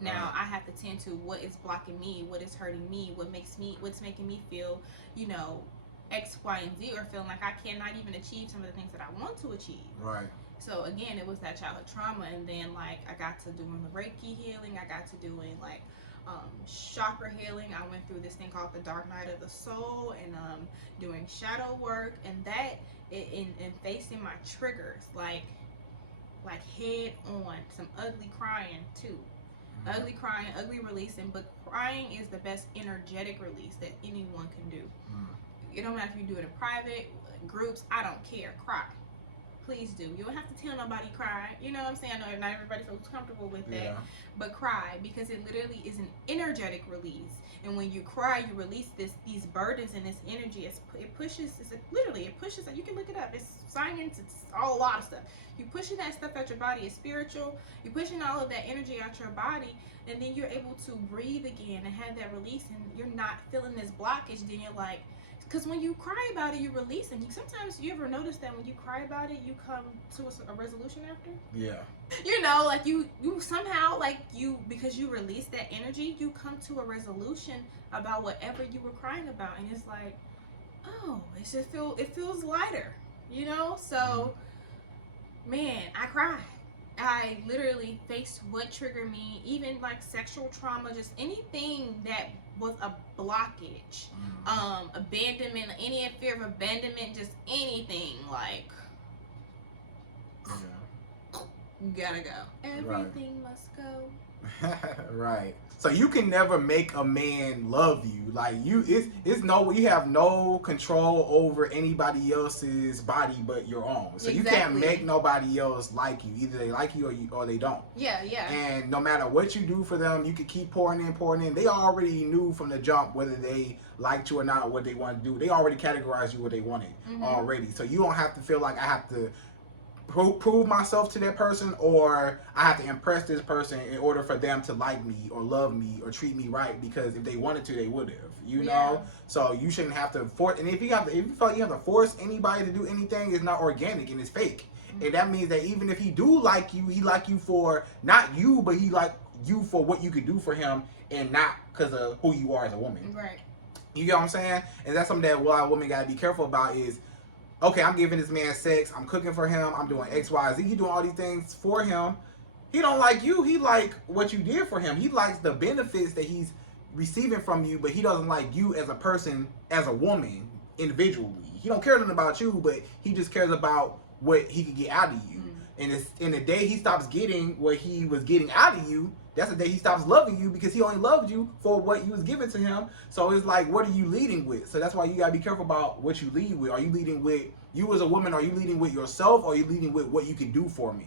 Now I have to tend to what is blocking me, what is hurting me, what's making me feel, you know, X, Y, and Z, or feeling like I cannot even achieve some of the things that I want to achieve. Right. So again, it was that childhood trauma, and then like I got to doing the Reiki healing, I got to doing like chakra healing. I went through this thing called the dark night of the soul, and doing shadow work, and that in facing my triggers, like head on, some ugly crying too. Ugly crying, ugly releasing, but crying is the best energetic release that anyone can do. It don't matter if you do it in private, groups, I don't care. Cry. Please do. You don't have to tell nobody cry. You know what I'm saying? I know not everybody feels comfortable with that, but cry, because it literally is an energetic release. And when you cry, you release these burdens and this energy. It pushes. You can look it up. It's science. It's a lot of stuff. You pushing that stuff out your body. It's spiritual. You're pushing all of that energy out your body, and then you're able to breathe again and have that release. And you're not feeling this blockage. Then you're like. Because when you cry about it, you release, and sometimes you ever notice that when you cry about it, you come to a resolution after? Yeah. You know, like you somehow, like because you release that energy, you come to a resolution about whatever you were crying about, and it's like, oh, it feels lighter, you know? So, man, I cried. I literally faced what triggered me, even like sexual trauma, just anything that was a blockage, abandonment, any fear of abandonment, just anything, like, you gotta go. Everything must go. Right. So you can never make a man love you. Like, you have no control over anybody else's body but your own. So you can't make nobody else like you. Either they like you or they don't. Yeah. And no matter what you do for them, you can keep pouring in. They already knew from the jump whether they liked you or not, or what they want to do. They already categorized you what they wanted already. So you don't have to feel like I have to prove myself to that person, or I have to impress this person in order for them to like me or love me or treat me right, because if they wanted to, they would have, you know? So you shouldn't have to force, and if you feel like you have to force anybody to do anything, it's not organic and it's fake. And that means that even if he do like you, he like you for not you, but he like you for what you could do for him, and not because of who you are as a woman. Right. You get what I'm saying? And that's something that a lot of women gotta be careful about is, okay, I'm giving this man sex, I'm cooking for him, I'm doing X, Y, Z, you doing all these things for him. He don't like you, he like what you did for him. He likes the benefits that he's receiving from you, but he doesn't like you as a person, as a woman, individually. He don't care nothing about you, but he just cares about what he could get out of you. And it's in the day he stops getting what he was getting out of you, that's the day he stops loving you, because he only loved you for what you was giving to him. So it's like, what are you leading with? So that's why you gotta be careful about what you lead with. Are you leading with you as a woman? Are you leading with yourself? Or are you leading with what you can do for me?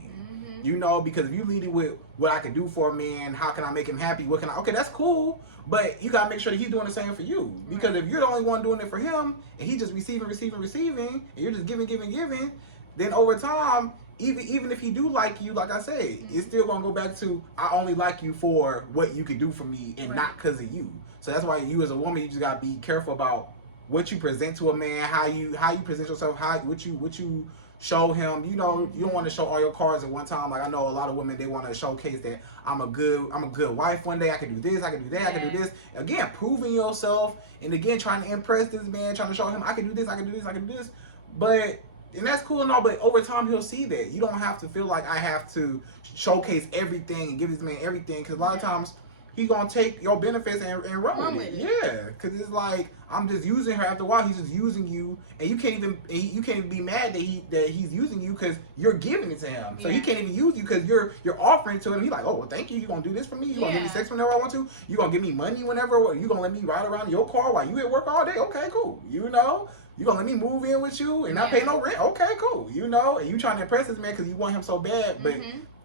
You know, because if you leading with what I can do for a man, how can I make him happy? What can I? Okay, that's cool, but you gotta make sure that he's doing the same for you. Because if you're the only one doing it for him, and he's just receiving, and you're just giving, then over time, even if he do like you, like I say, it's still gonna go back to, I only like you for what you can do for me, and not because of you. So that's why you as a woman, you just gotta be careful about what you present to a man, how you present yourself, what you show him. You know, you don't want to show all your cards at one time. Like, I know a lot of women, they want to showcase that I'm a good wife one day, I can do this, I can do that, I can do this. Again, proving yourself, and again, trying to impress this man, trying to show him I can do this, I can do this, I can do this. But, and that's cool and all, but over time he'll see that. You don't have to feel like I have to showcase everything and give this man everything, because a lot of times he gonna take your benefits and run with it. Yeah, because it's like I'm just using her. After a while, he's just using you, and you can't even be mad that he's using you because you're giving it to him. So he can't even use you because you're offering to him. He's like, oh well, thank you. You gonna do this for me? You gonna give me sex whenever I want to? You gonna give me money whenever? You gonna let me ride around in your car while you at work all day? Okay, cool. You know. You gonna let me move in with you and not pay no rent? Okay, cool. You know, and you trying to impress this man because you want him so bad, but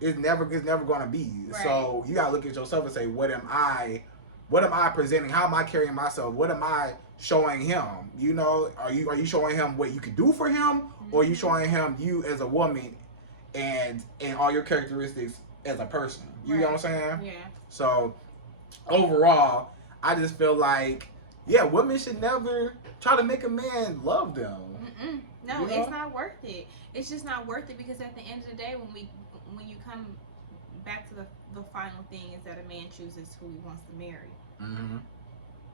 it's never gonna be. Right. So you gotta look at yourself and say, what am I presenting? How am I carrying myself? What am I showing him? You know, are you showing him what you can do for him, or are you showing him you as a woman and all your characteristics as a person? You know what I'm saying? Yeah. So overall, I just feel like women should never try to make a man love them. No, you know? It's not worth it. It's just not worth it because at the end of the day, when you come back to the final thing is that a man chooses who he wants to marry.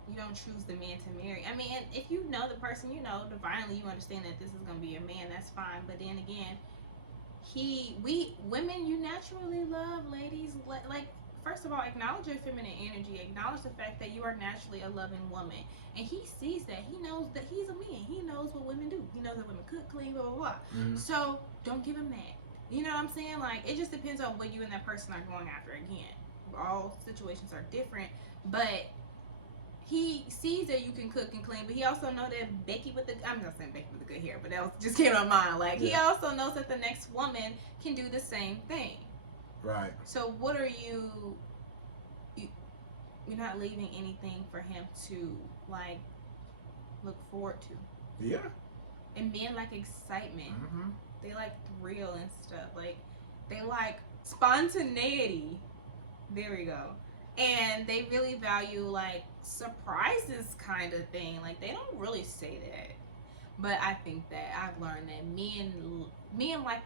You don't choose the man to marry. I mean, and if you know the person, you know divinely, you understand that this is going to be a man. That's fine. But then again, women, you naturally love ladies like. First of all, acknowledge your feminine energy. Acknowledge the fact that you are naturally a loving woman. And he sees that. He knows that he's a man. He knows what women do. He knows that women cook, clean, blah, blah, blah. So, don't give him that. You know what I'm saying? Like, it just depends on what you and that person are going after. Again, all situations are different. But he sees that you can cook and clean. But he also knows that I'm not saying Becky with the good hair, but that just came to my mind. Like, he also knows that the next woman can do the same thing. Right. So what are you're not leaving anything for him to like look forward to. Yeah. And men like excitement. They like thrill and stuff. Like they like spontaneity. There we go. And they really value like surprises kind of thing. Like they don't really say that. But I think that I've learned that men like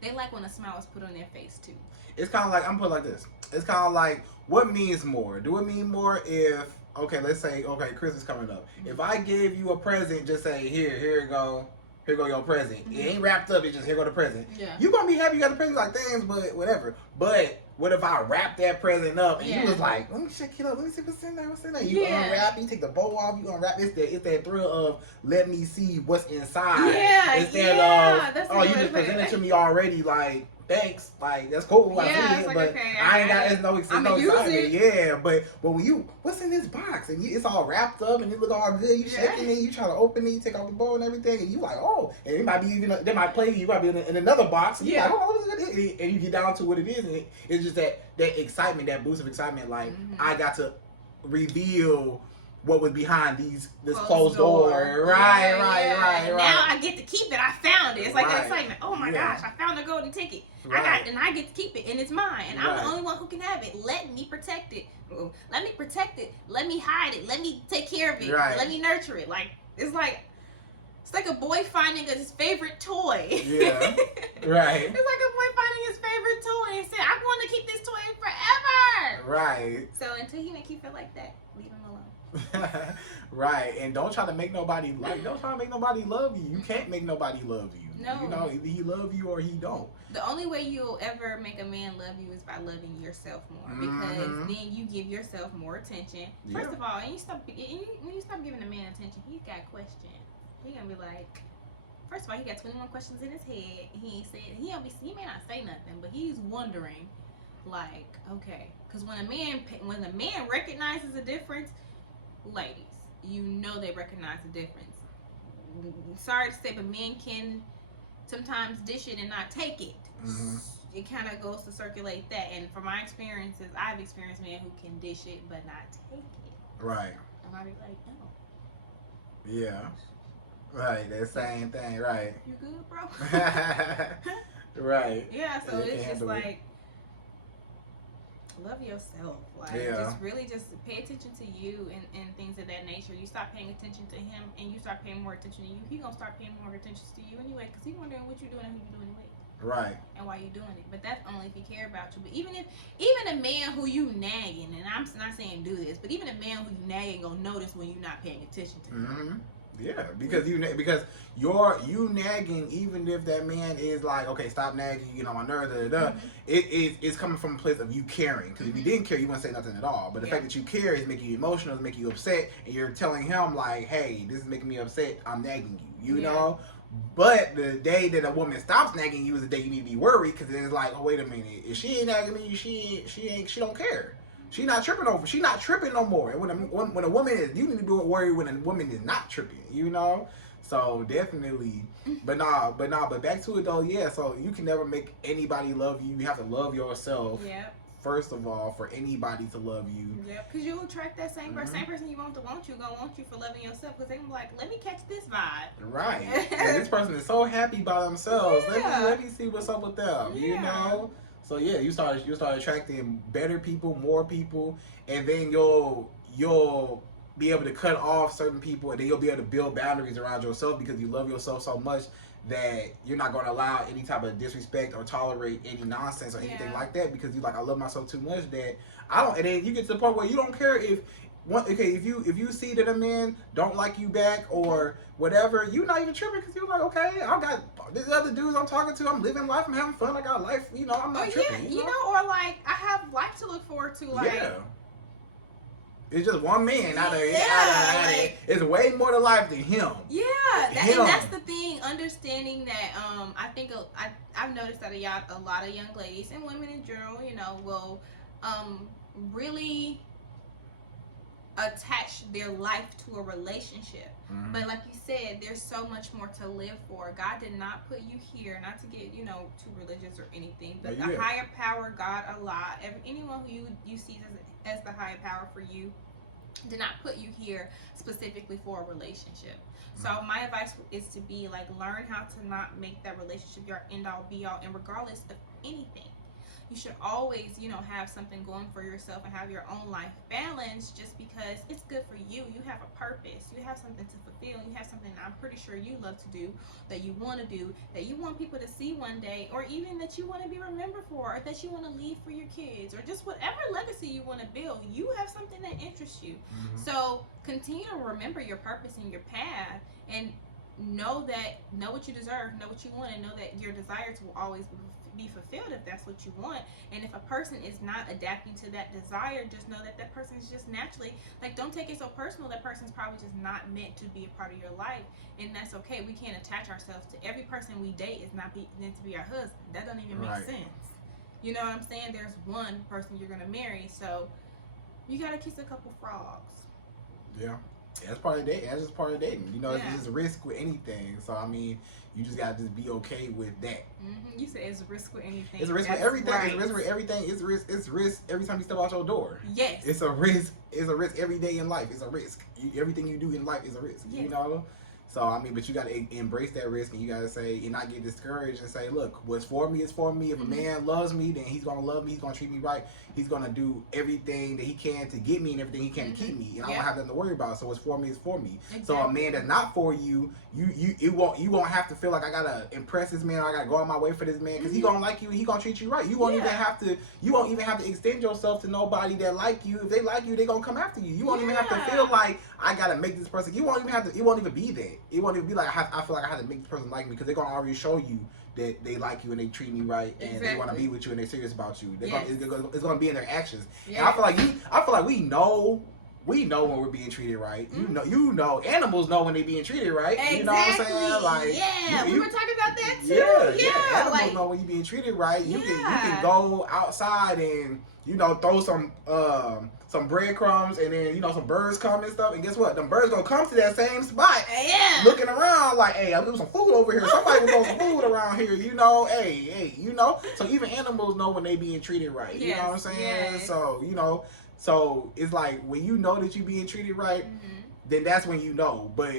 they like when a smile is put on their face too. It's kind of like, I'm put like this. It's kind of like, what means more? Do it mean more if, let's say, Christmas is coming up. If I gave you a present, just say, here you go. Here go your present. It ain't wrapped up, it's just here go the present. Yeah. You gonna be happy you got the present like things, but whatever. But what if I wrap that present up and you was like, let me check it up, let me see what's in there, You unwrap, you take the bow off, you unwrap. It's that thrill of let me see what's inside. Instead of you just presented to me already, like thanks, like that's cool. I see it, like, but I ain't got no excitement. Yeah, but when what's in this box and it's all wrapped up and it look all good, you shaking it, you try to open it, you take off the bowl and everything, and you like, and it might be they might play you might be in another box, and you like, what is it? And you get down to what it is, and it's just that excitement, that boost of excitement, like I got to reveal what was behind this closed door. Right. Now I get to keep it. I found it. It's like an excitement. Oh my gosh, I found the golden ticket. I get to keep it, and it's mine, and I'm the only one who can have it. Let me protect it. Let me protect it. Let me hide it. Let me take care of it. Let me nurture it. Like it's like a boy finding his favorite toy. Yeah. Right. It's like a boy finding his favorite toy and saying, "I'm going to keep this toy forever." Right. So until he make you feel like that, leave him alone. Right, and don't try to make nobody love you. You can't make nobody love you. No. You know, either he love you or he don't. The only way you'll ever make a man love you is by loving yourself more, because then you give yourself more attention. First of all, when you stop giving a man attention, he's got questions. He gonna be like, first of all, he got 21 questions in his head. He ain't said. He may not say nothing, but he's wondering, like, okay, because when a man recognizes a difference. Ladies, you know they recognize the difference. Sorry to say, but men can sometimes dish it and not take it. It kind of goes to circulate that. And from my experiences, I've experienced men who can dish it but not take it. Right. And I'll be like, oh. Yeah. Right. That same thing. Right. You good, bro? Right. Yeah. So it's just like. Love yourself. Like just really just pay attention to you and things of that nature. You stop paying attention to him and you start paying more attention to you. He gonna start paying more attention to you anyway, because he's wondering what you're doing and who you're doing anyway. Right. And why you're doing it. But that's only if he care about you. But even a man who you nagging, and I'm not saying do this, but even a man who you nagging gonna notice when you're not paying attention to him. Yeah, because you nagging, even if that man is like, okay, stop nagging, you know, my nerves, it's coming from a place of you caring. Because if you didn't care, you wouldn't say nothing at all. But the fact that you care is making you emotional, is making you upset, and you're telling him like, hey, this is making me upset. I'm nagging you, you know. But the day that a woman stops nagging you is the day you need to be worried, because then it's like, oh, wait a minute, if she ain't nagging me, she don't care. She not tripping no more. And when a woman is, you need to be worried when a woman is not tripping, you know. So definitely, but back to it though. Yeah, so you can never make anybody love you. You have to love yourself. Yep. First of all, for anybody to love you. Yep. Because you'll attract that same person. Same person you want you gonna want you for loving yourself. Because they gonna be like, let me catch this vibe. Right. And this person is so happy by themselves. Let me see what's up with them. You know. So yeah, you start attracting better people, more people, and then you'll be able to cut off certain people, and then you'll be able to build boundaries around yourself because you love yourself so much that you're not going to allow any type of disrespect or tolerate any nonsense or anything like that, because you're like, I love myself too much that I don't. And then you get to the point where you don't care if you see that a man don't like you back or whatever, you're not even tripping, because you're like, okay, I got these other dudes I'm talking to, I'm living life, I'm having fun, I got life, you know, I'm not tripping. You know, or like I have life to look forward to, like it's just one man out of it's way more to life than him. Yeah, and that's the thing. Understanding that, I think I've noticed that a lot of young ladies and women in general, you know, will really attach their life to a relationship. But like you said, there's so much more to live for. God did not put you here, not to get, you know, too religious or anything, but the higher power, God, Allah, anyone who you see as the higher power for you, did not put you here specifically for a relationship. So my advice is to be like, learn how to not make that relationship your end all be all, and regardless of anything, you should always, you know, have something going for yourself and have your own life balance, just because it's good for you. You have a purpose, you have something to fulfill, you have something that I'm pretty sure you love to do, that you want to do, that you want people to see one day, or even that you want to be remembered for, or that you want to leave for your kids, or just whatever legacy you want to build. You have something that interests you. So continue to remember your purpose and your path, and know what you deserve, know what you want, and know that your desires will always be fulfilled if that's what you want. And if a person is not adapting to that desire, just know that that person is just naturally, like, don't take it so personal. That person's probably just not meant to be a part of your life, and that's okay. We can't attach ourselves to every person we date. Is not meant to be our husband. That doesn't even make sense. You know what I'm saying? There's one person you're gonna marry, so you gotta kiss a couple frogs. Yeah. That's part of dating. That's just part of dating. You know, it's a risk with anything. So I mean, you just gotta just be okay with that. You said it's a risk with anything. It's a risk with everything. Right. It's a risk with everything. It's risk every time you step out your door. Yes. It's a risk. It's a risk every day in life. It's a risk. Everything you do in life is a risk. Yes. You know. So I mean, but you gotta embrace that risk, and you gotta say, and not get discouraged, and say, look, what's for me is for me. If a man loves me, then he's gonna love me. He's gonna treat me right. He's gonna do everything that he can to get me, and everything he can to keep me, and I don't have nothing to worry about. So what's for me is for me. Exactly. So a man that's not for you, you won't have to feel like I gotta impress this man, or I gotta go out my way for this man, because he gonna like you, and he gonna treat you right. You won't even have to extend yourself to nobody that like you. If they like you, they gonna come after you. You won't even have to feel like I gotta make this person. You won't even have to. It won't even be that. It won't even be like I feel like I have to make this person like me, because they're gonna already show you that they like you and they treat me right, and they want to be with you and they're serious about you. It's gonna be in their actions. And I feel like we know when we're being treated right. You know, animals know when they're being treated right. Exactly. You know what I'm saying? Like, we were talking about that too. Yeah. Animals know when you're being treated right. You can go outside and, you know, throw some breadcrumbs, and then, you know, some birds come and stuff, and guess what? Them birds gonna come to that same spot, looking around like, hey, I leave some food over here. Somebody will throw some food around here, you know. Hey, you know. So even animals know when they being treated right. You know what I'm saying? Yes. So, you know, so it's like, when you know that you being treated right, then that's when you know. But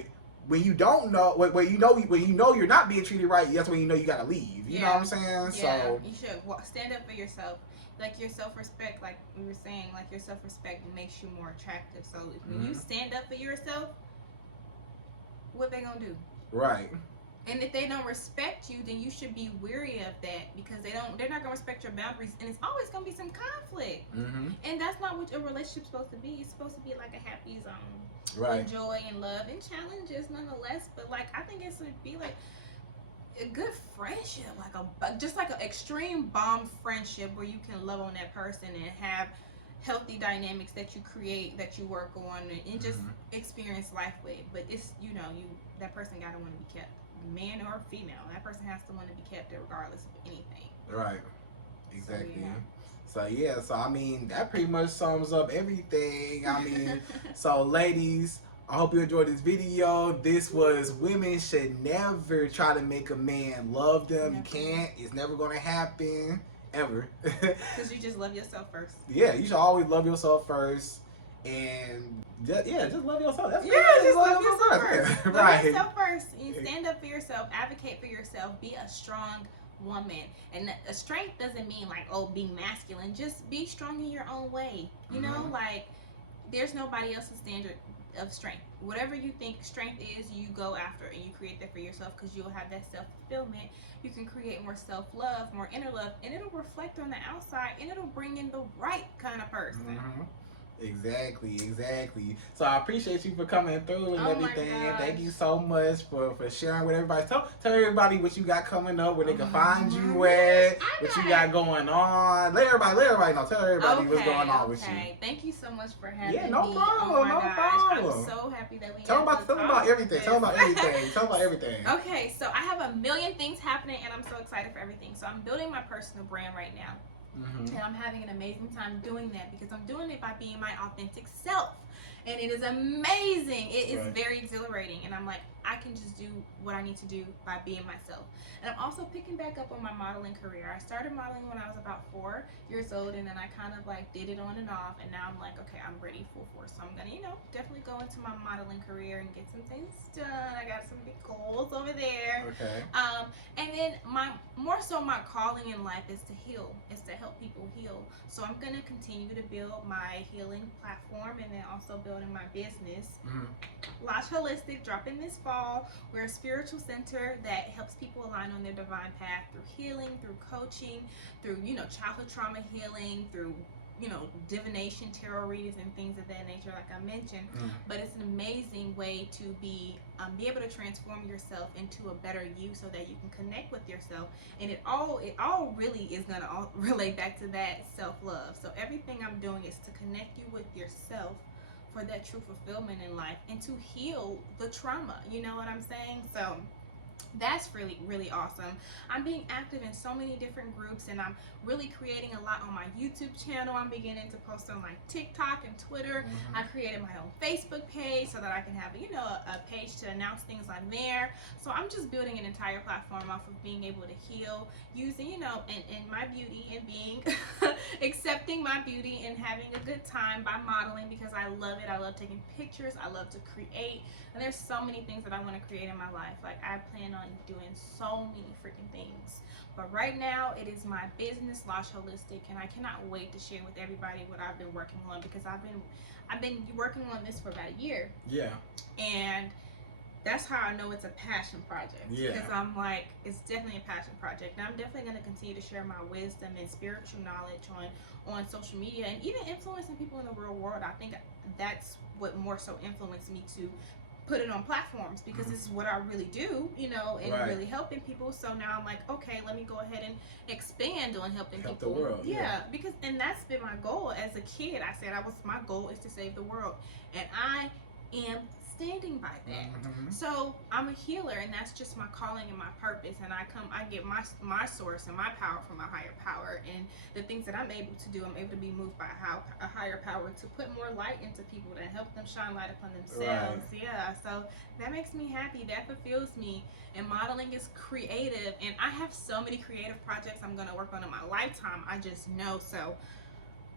when you don't know, when you know you're not being treated right, that's when you know you gotta leave. You know what I'm saying? Yeah. So you should stand up for yourself. Like, your self-respect, like we were saying, like, your self-respect makes you more attractive. So when you stand up for yourself, what they gonna do? Right. And if they don't respect you, then you should be weary of that, because they're not gonna respect your boundaries, and it's always gonna be some conflict. And that's not what a relationship's supposed to be. It's supposed to be like a happy zone. Right. joy and love and challenges nonetheless. But like, I think it should be like a good friendship, like just like an extreme bomb friendship where you can love on that person and have healthy dynamics that you create, that you work on, and just experience life with. But it's, you know, that person gotta want to be kept, man or female. That person has to want to be kept regardless of anything. Right. Exactly. So I mean, that pretty much sums up everything. I mean, so ladies, I hope you enjoyed this video. This was women should never try to make a man love them. Never. You can't. It's never going to happen. Ever. Because you just love yourself first. Yeah, you should always love yourself first. And just love yourself. That's just love yourself first. Right. Love yourself first. You stand up for yourself. Advocate for yourself. Be a strong woman. And a strength doesn't mean like, oh, be masculine. Just be strong in your own way. You know, like there's nobody else's standard of strength. Whatever you think strength is, you go after and you create that for yourself, because you'll have that self-fulfillment. You can create more self-love, more inner love, and it'll reflect on the outside, and it'll bring in the right kind of person. Exactly. So I appreciate you for coming through and everything. Thank you so much for sharing with everybody. Tell everybody what you got coming up, where they can find you at, what you got going on. Let everybody know. Tell everybody what's going on with you. Thank you so much for having me. Yeah, no problem. No problem. I'm so happy that we tell about everything. Tell about everything. Okay, so I have a million things happening, and I'm so excited for everything. So I'm building my personal brand right now. And I'm having an amazing time doing that, because I'm doing it by being my authentic self, and it is amazing. It is very exhilarating, and I'm like, I can just do what I need to do by being myself. And I'm also picking back up on my modeling career. I started modeling when I was about 4 years old, and then I kind of like did it on and off, and now I'm like, okay, I'm ready full force. So I'm gonna, you know, definitely go into my modeling career and get some things done. I got some big goals over there. Okay. And then my calling in life is to heal, is to help people heal. So I'm gonna continue to build my healing platform, and then also building my business. Lash Holistic, dropping this fall. We're a spiritual center that helps people align on their divine path through healing, through coaching, through, you know, childhood trauma healing, through, you know, divination, tarot readings, and things of that nature, like I mentioned. But it's an amazing way to be able to transform yourself into a better you, so that you can connect with yourself. And it all really is gonna all relate back to that self-love. So everything I'm doing is to connect you with yourself for that true fulfillment in life, and to heal the trauma. You know what I'm saying? So that's really, really awesome. I'm being active in so many different groups, and I'm really creating a lot on my YouTube channel. I'm beginning to post on like TikTok and Twitter. I created my own Facebook page so that I can have, you know, a page to announce things on there. So I'm just building an entire platform off of being able to heal, using, you know, and my beauty, and being accepting my beauty and having a good time by modeling, because I love it. I love taking pictures. I love to create. And there's so many things that I want to create in my life. Like, I plan on doing so many freaking things. But right now, it is my business, Lash Holistic, and I cannot wait to share with everybody what I've been working on, because I've been working on this for about a year. Yeah. And that's how I know it's a passion project. Yeah. Because I'm like, it's definitely a passion project. And I'm definitely going to continue to share my wisdom and spiritual knowledge on social media, and even influencing people in the real world. I think that's what more so influenced me to put it on platforms, because this is what I really do, you know, and really helping people. So now I'm like, okay, let me go ahead and expand on helping people. The world. Yeah, because, and that's been my goal as a kid. I said my goal is to save the world, and I am standing by that. So I'm a healer, and that's just my calling and my purpose. And I get my source and my power from a higher power, and the things that I'm able to do, I'm able to be moved by a higher power to put more light into people, to help them shine light upon themselves. Yeah, so that makes me happy. That fulfills me. And modeling is creative, and I have so many creative projects I'm going to work on in my lifetime. I just know. So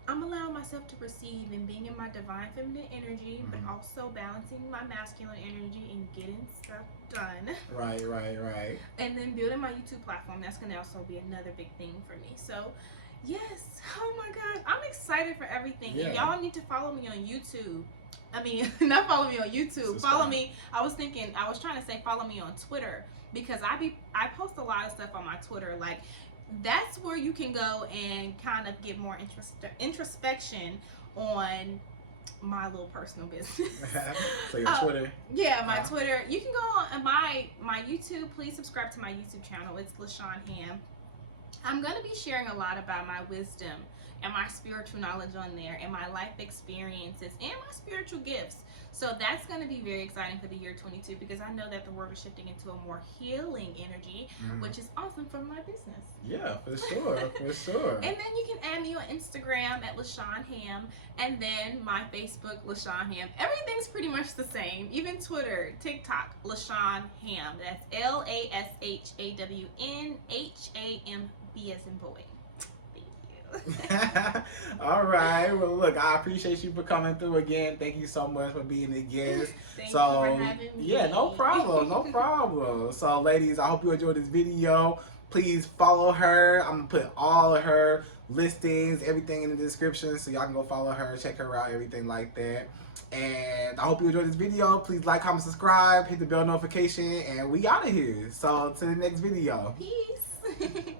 I'm allowing myself to receive and being in my divine feminine energy, but also balancing my masculine energy and getting stuff done. Right. And then building my YouTube platform. That's going to also be another big thing for me. So, yes. Oh my God. I'm excited for everything. Yeah. And y'all need to follow me on YouTube. I mean, not follow me on YouTube. Follow me. I was trying to say follow me on Twitter, because I post a lot of stuff on my Twitter. Like, that's where you can go and kind of get more introspection on my little personal business. So your Twitter. Yeah, my Twitter. You can go on my YouTube. Please subscribe to my YouTube channel. It's Lashawn Ham. I'm going to be sharing a lot about my wisdom and my spiritual knowledge on there, and my life experiences and my spiritual gifts. So that's going to be very exciting for the year 22, because I know that the world is shifting into a more healing energy, which is awesome for my business. Yeah, for sure, for sure. And then you can add me on Instagram at Lashawn Ham, and then my Facebook, Lashawn Ham. Everything's pretty much the same. Even Twitter, TikTok, Lashawn Ham. That's LASHAWNHAMB as in boy. All right. Well, look, I appreciate you for coming through again. Thank you so much for being a guest. Thank you for having me. Yeah, no problem. No problem. So, ladies, I hope you enjoyed this video. Please follow her. I'm going to put all of her listings, everything in the description, so y'all can go follow her, check her out, everything like that. And I hope you enjoyed this video. Please like, comment, subscribe, hit the bell notification, and we out of here. So, to the next video. Peace.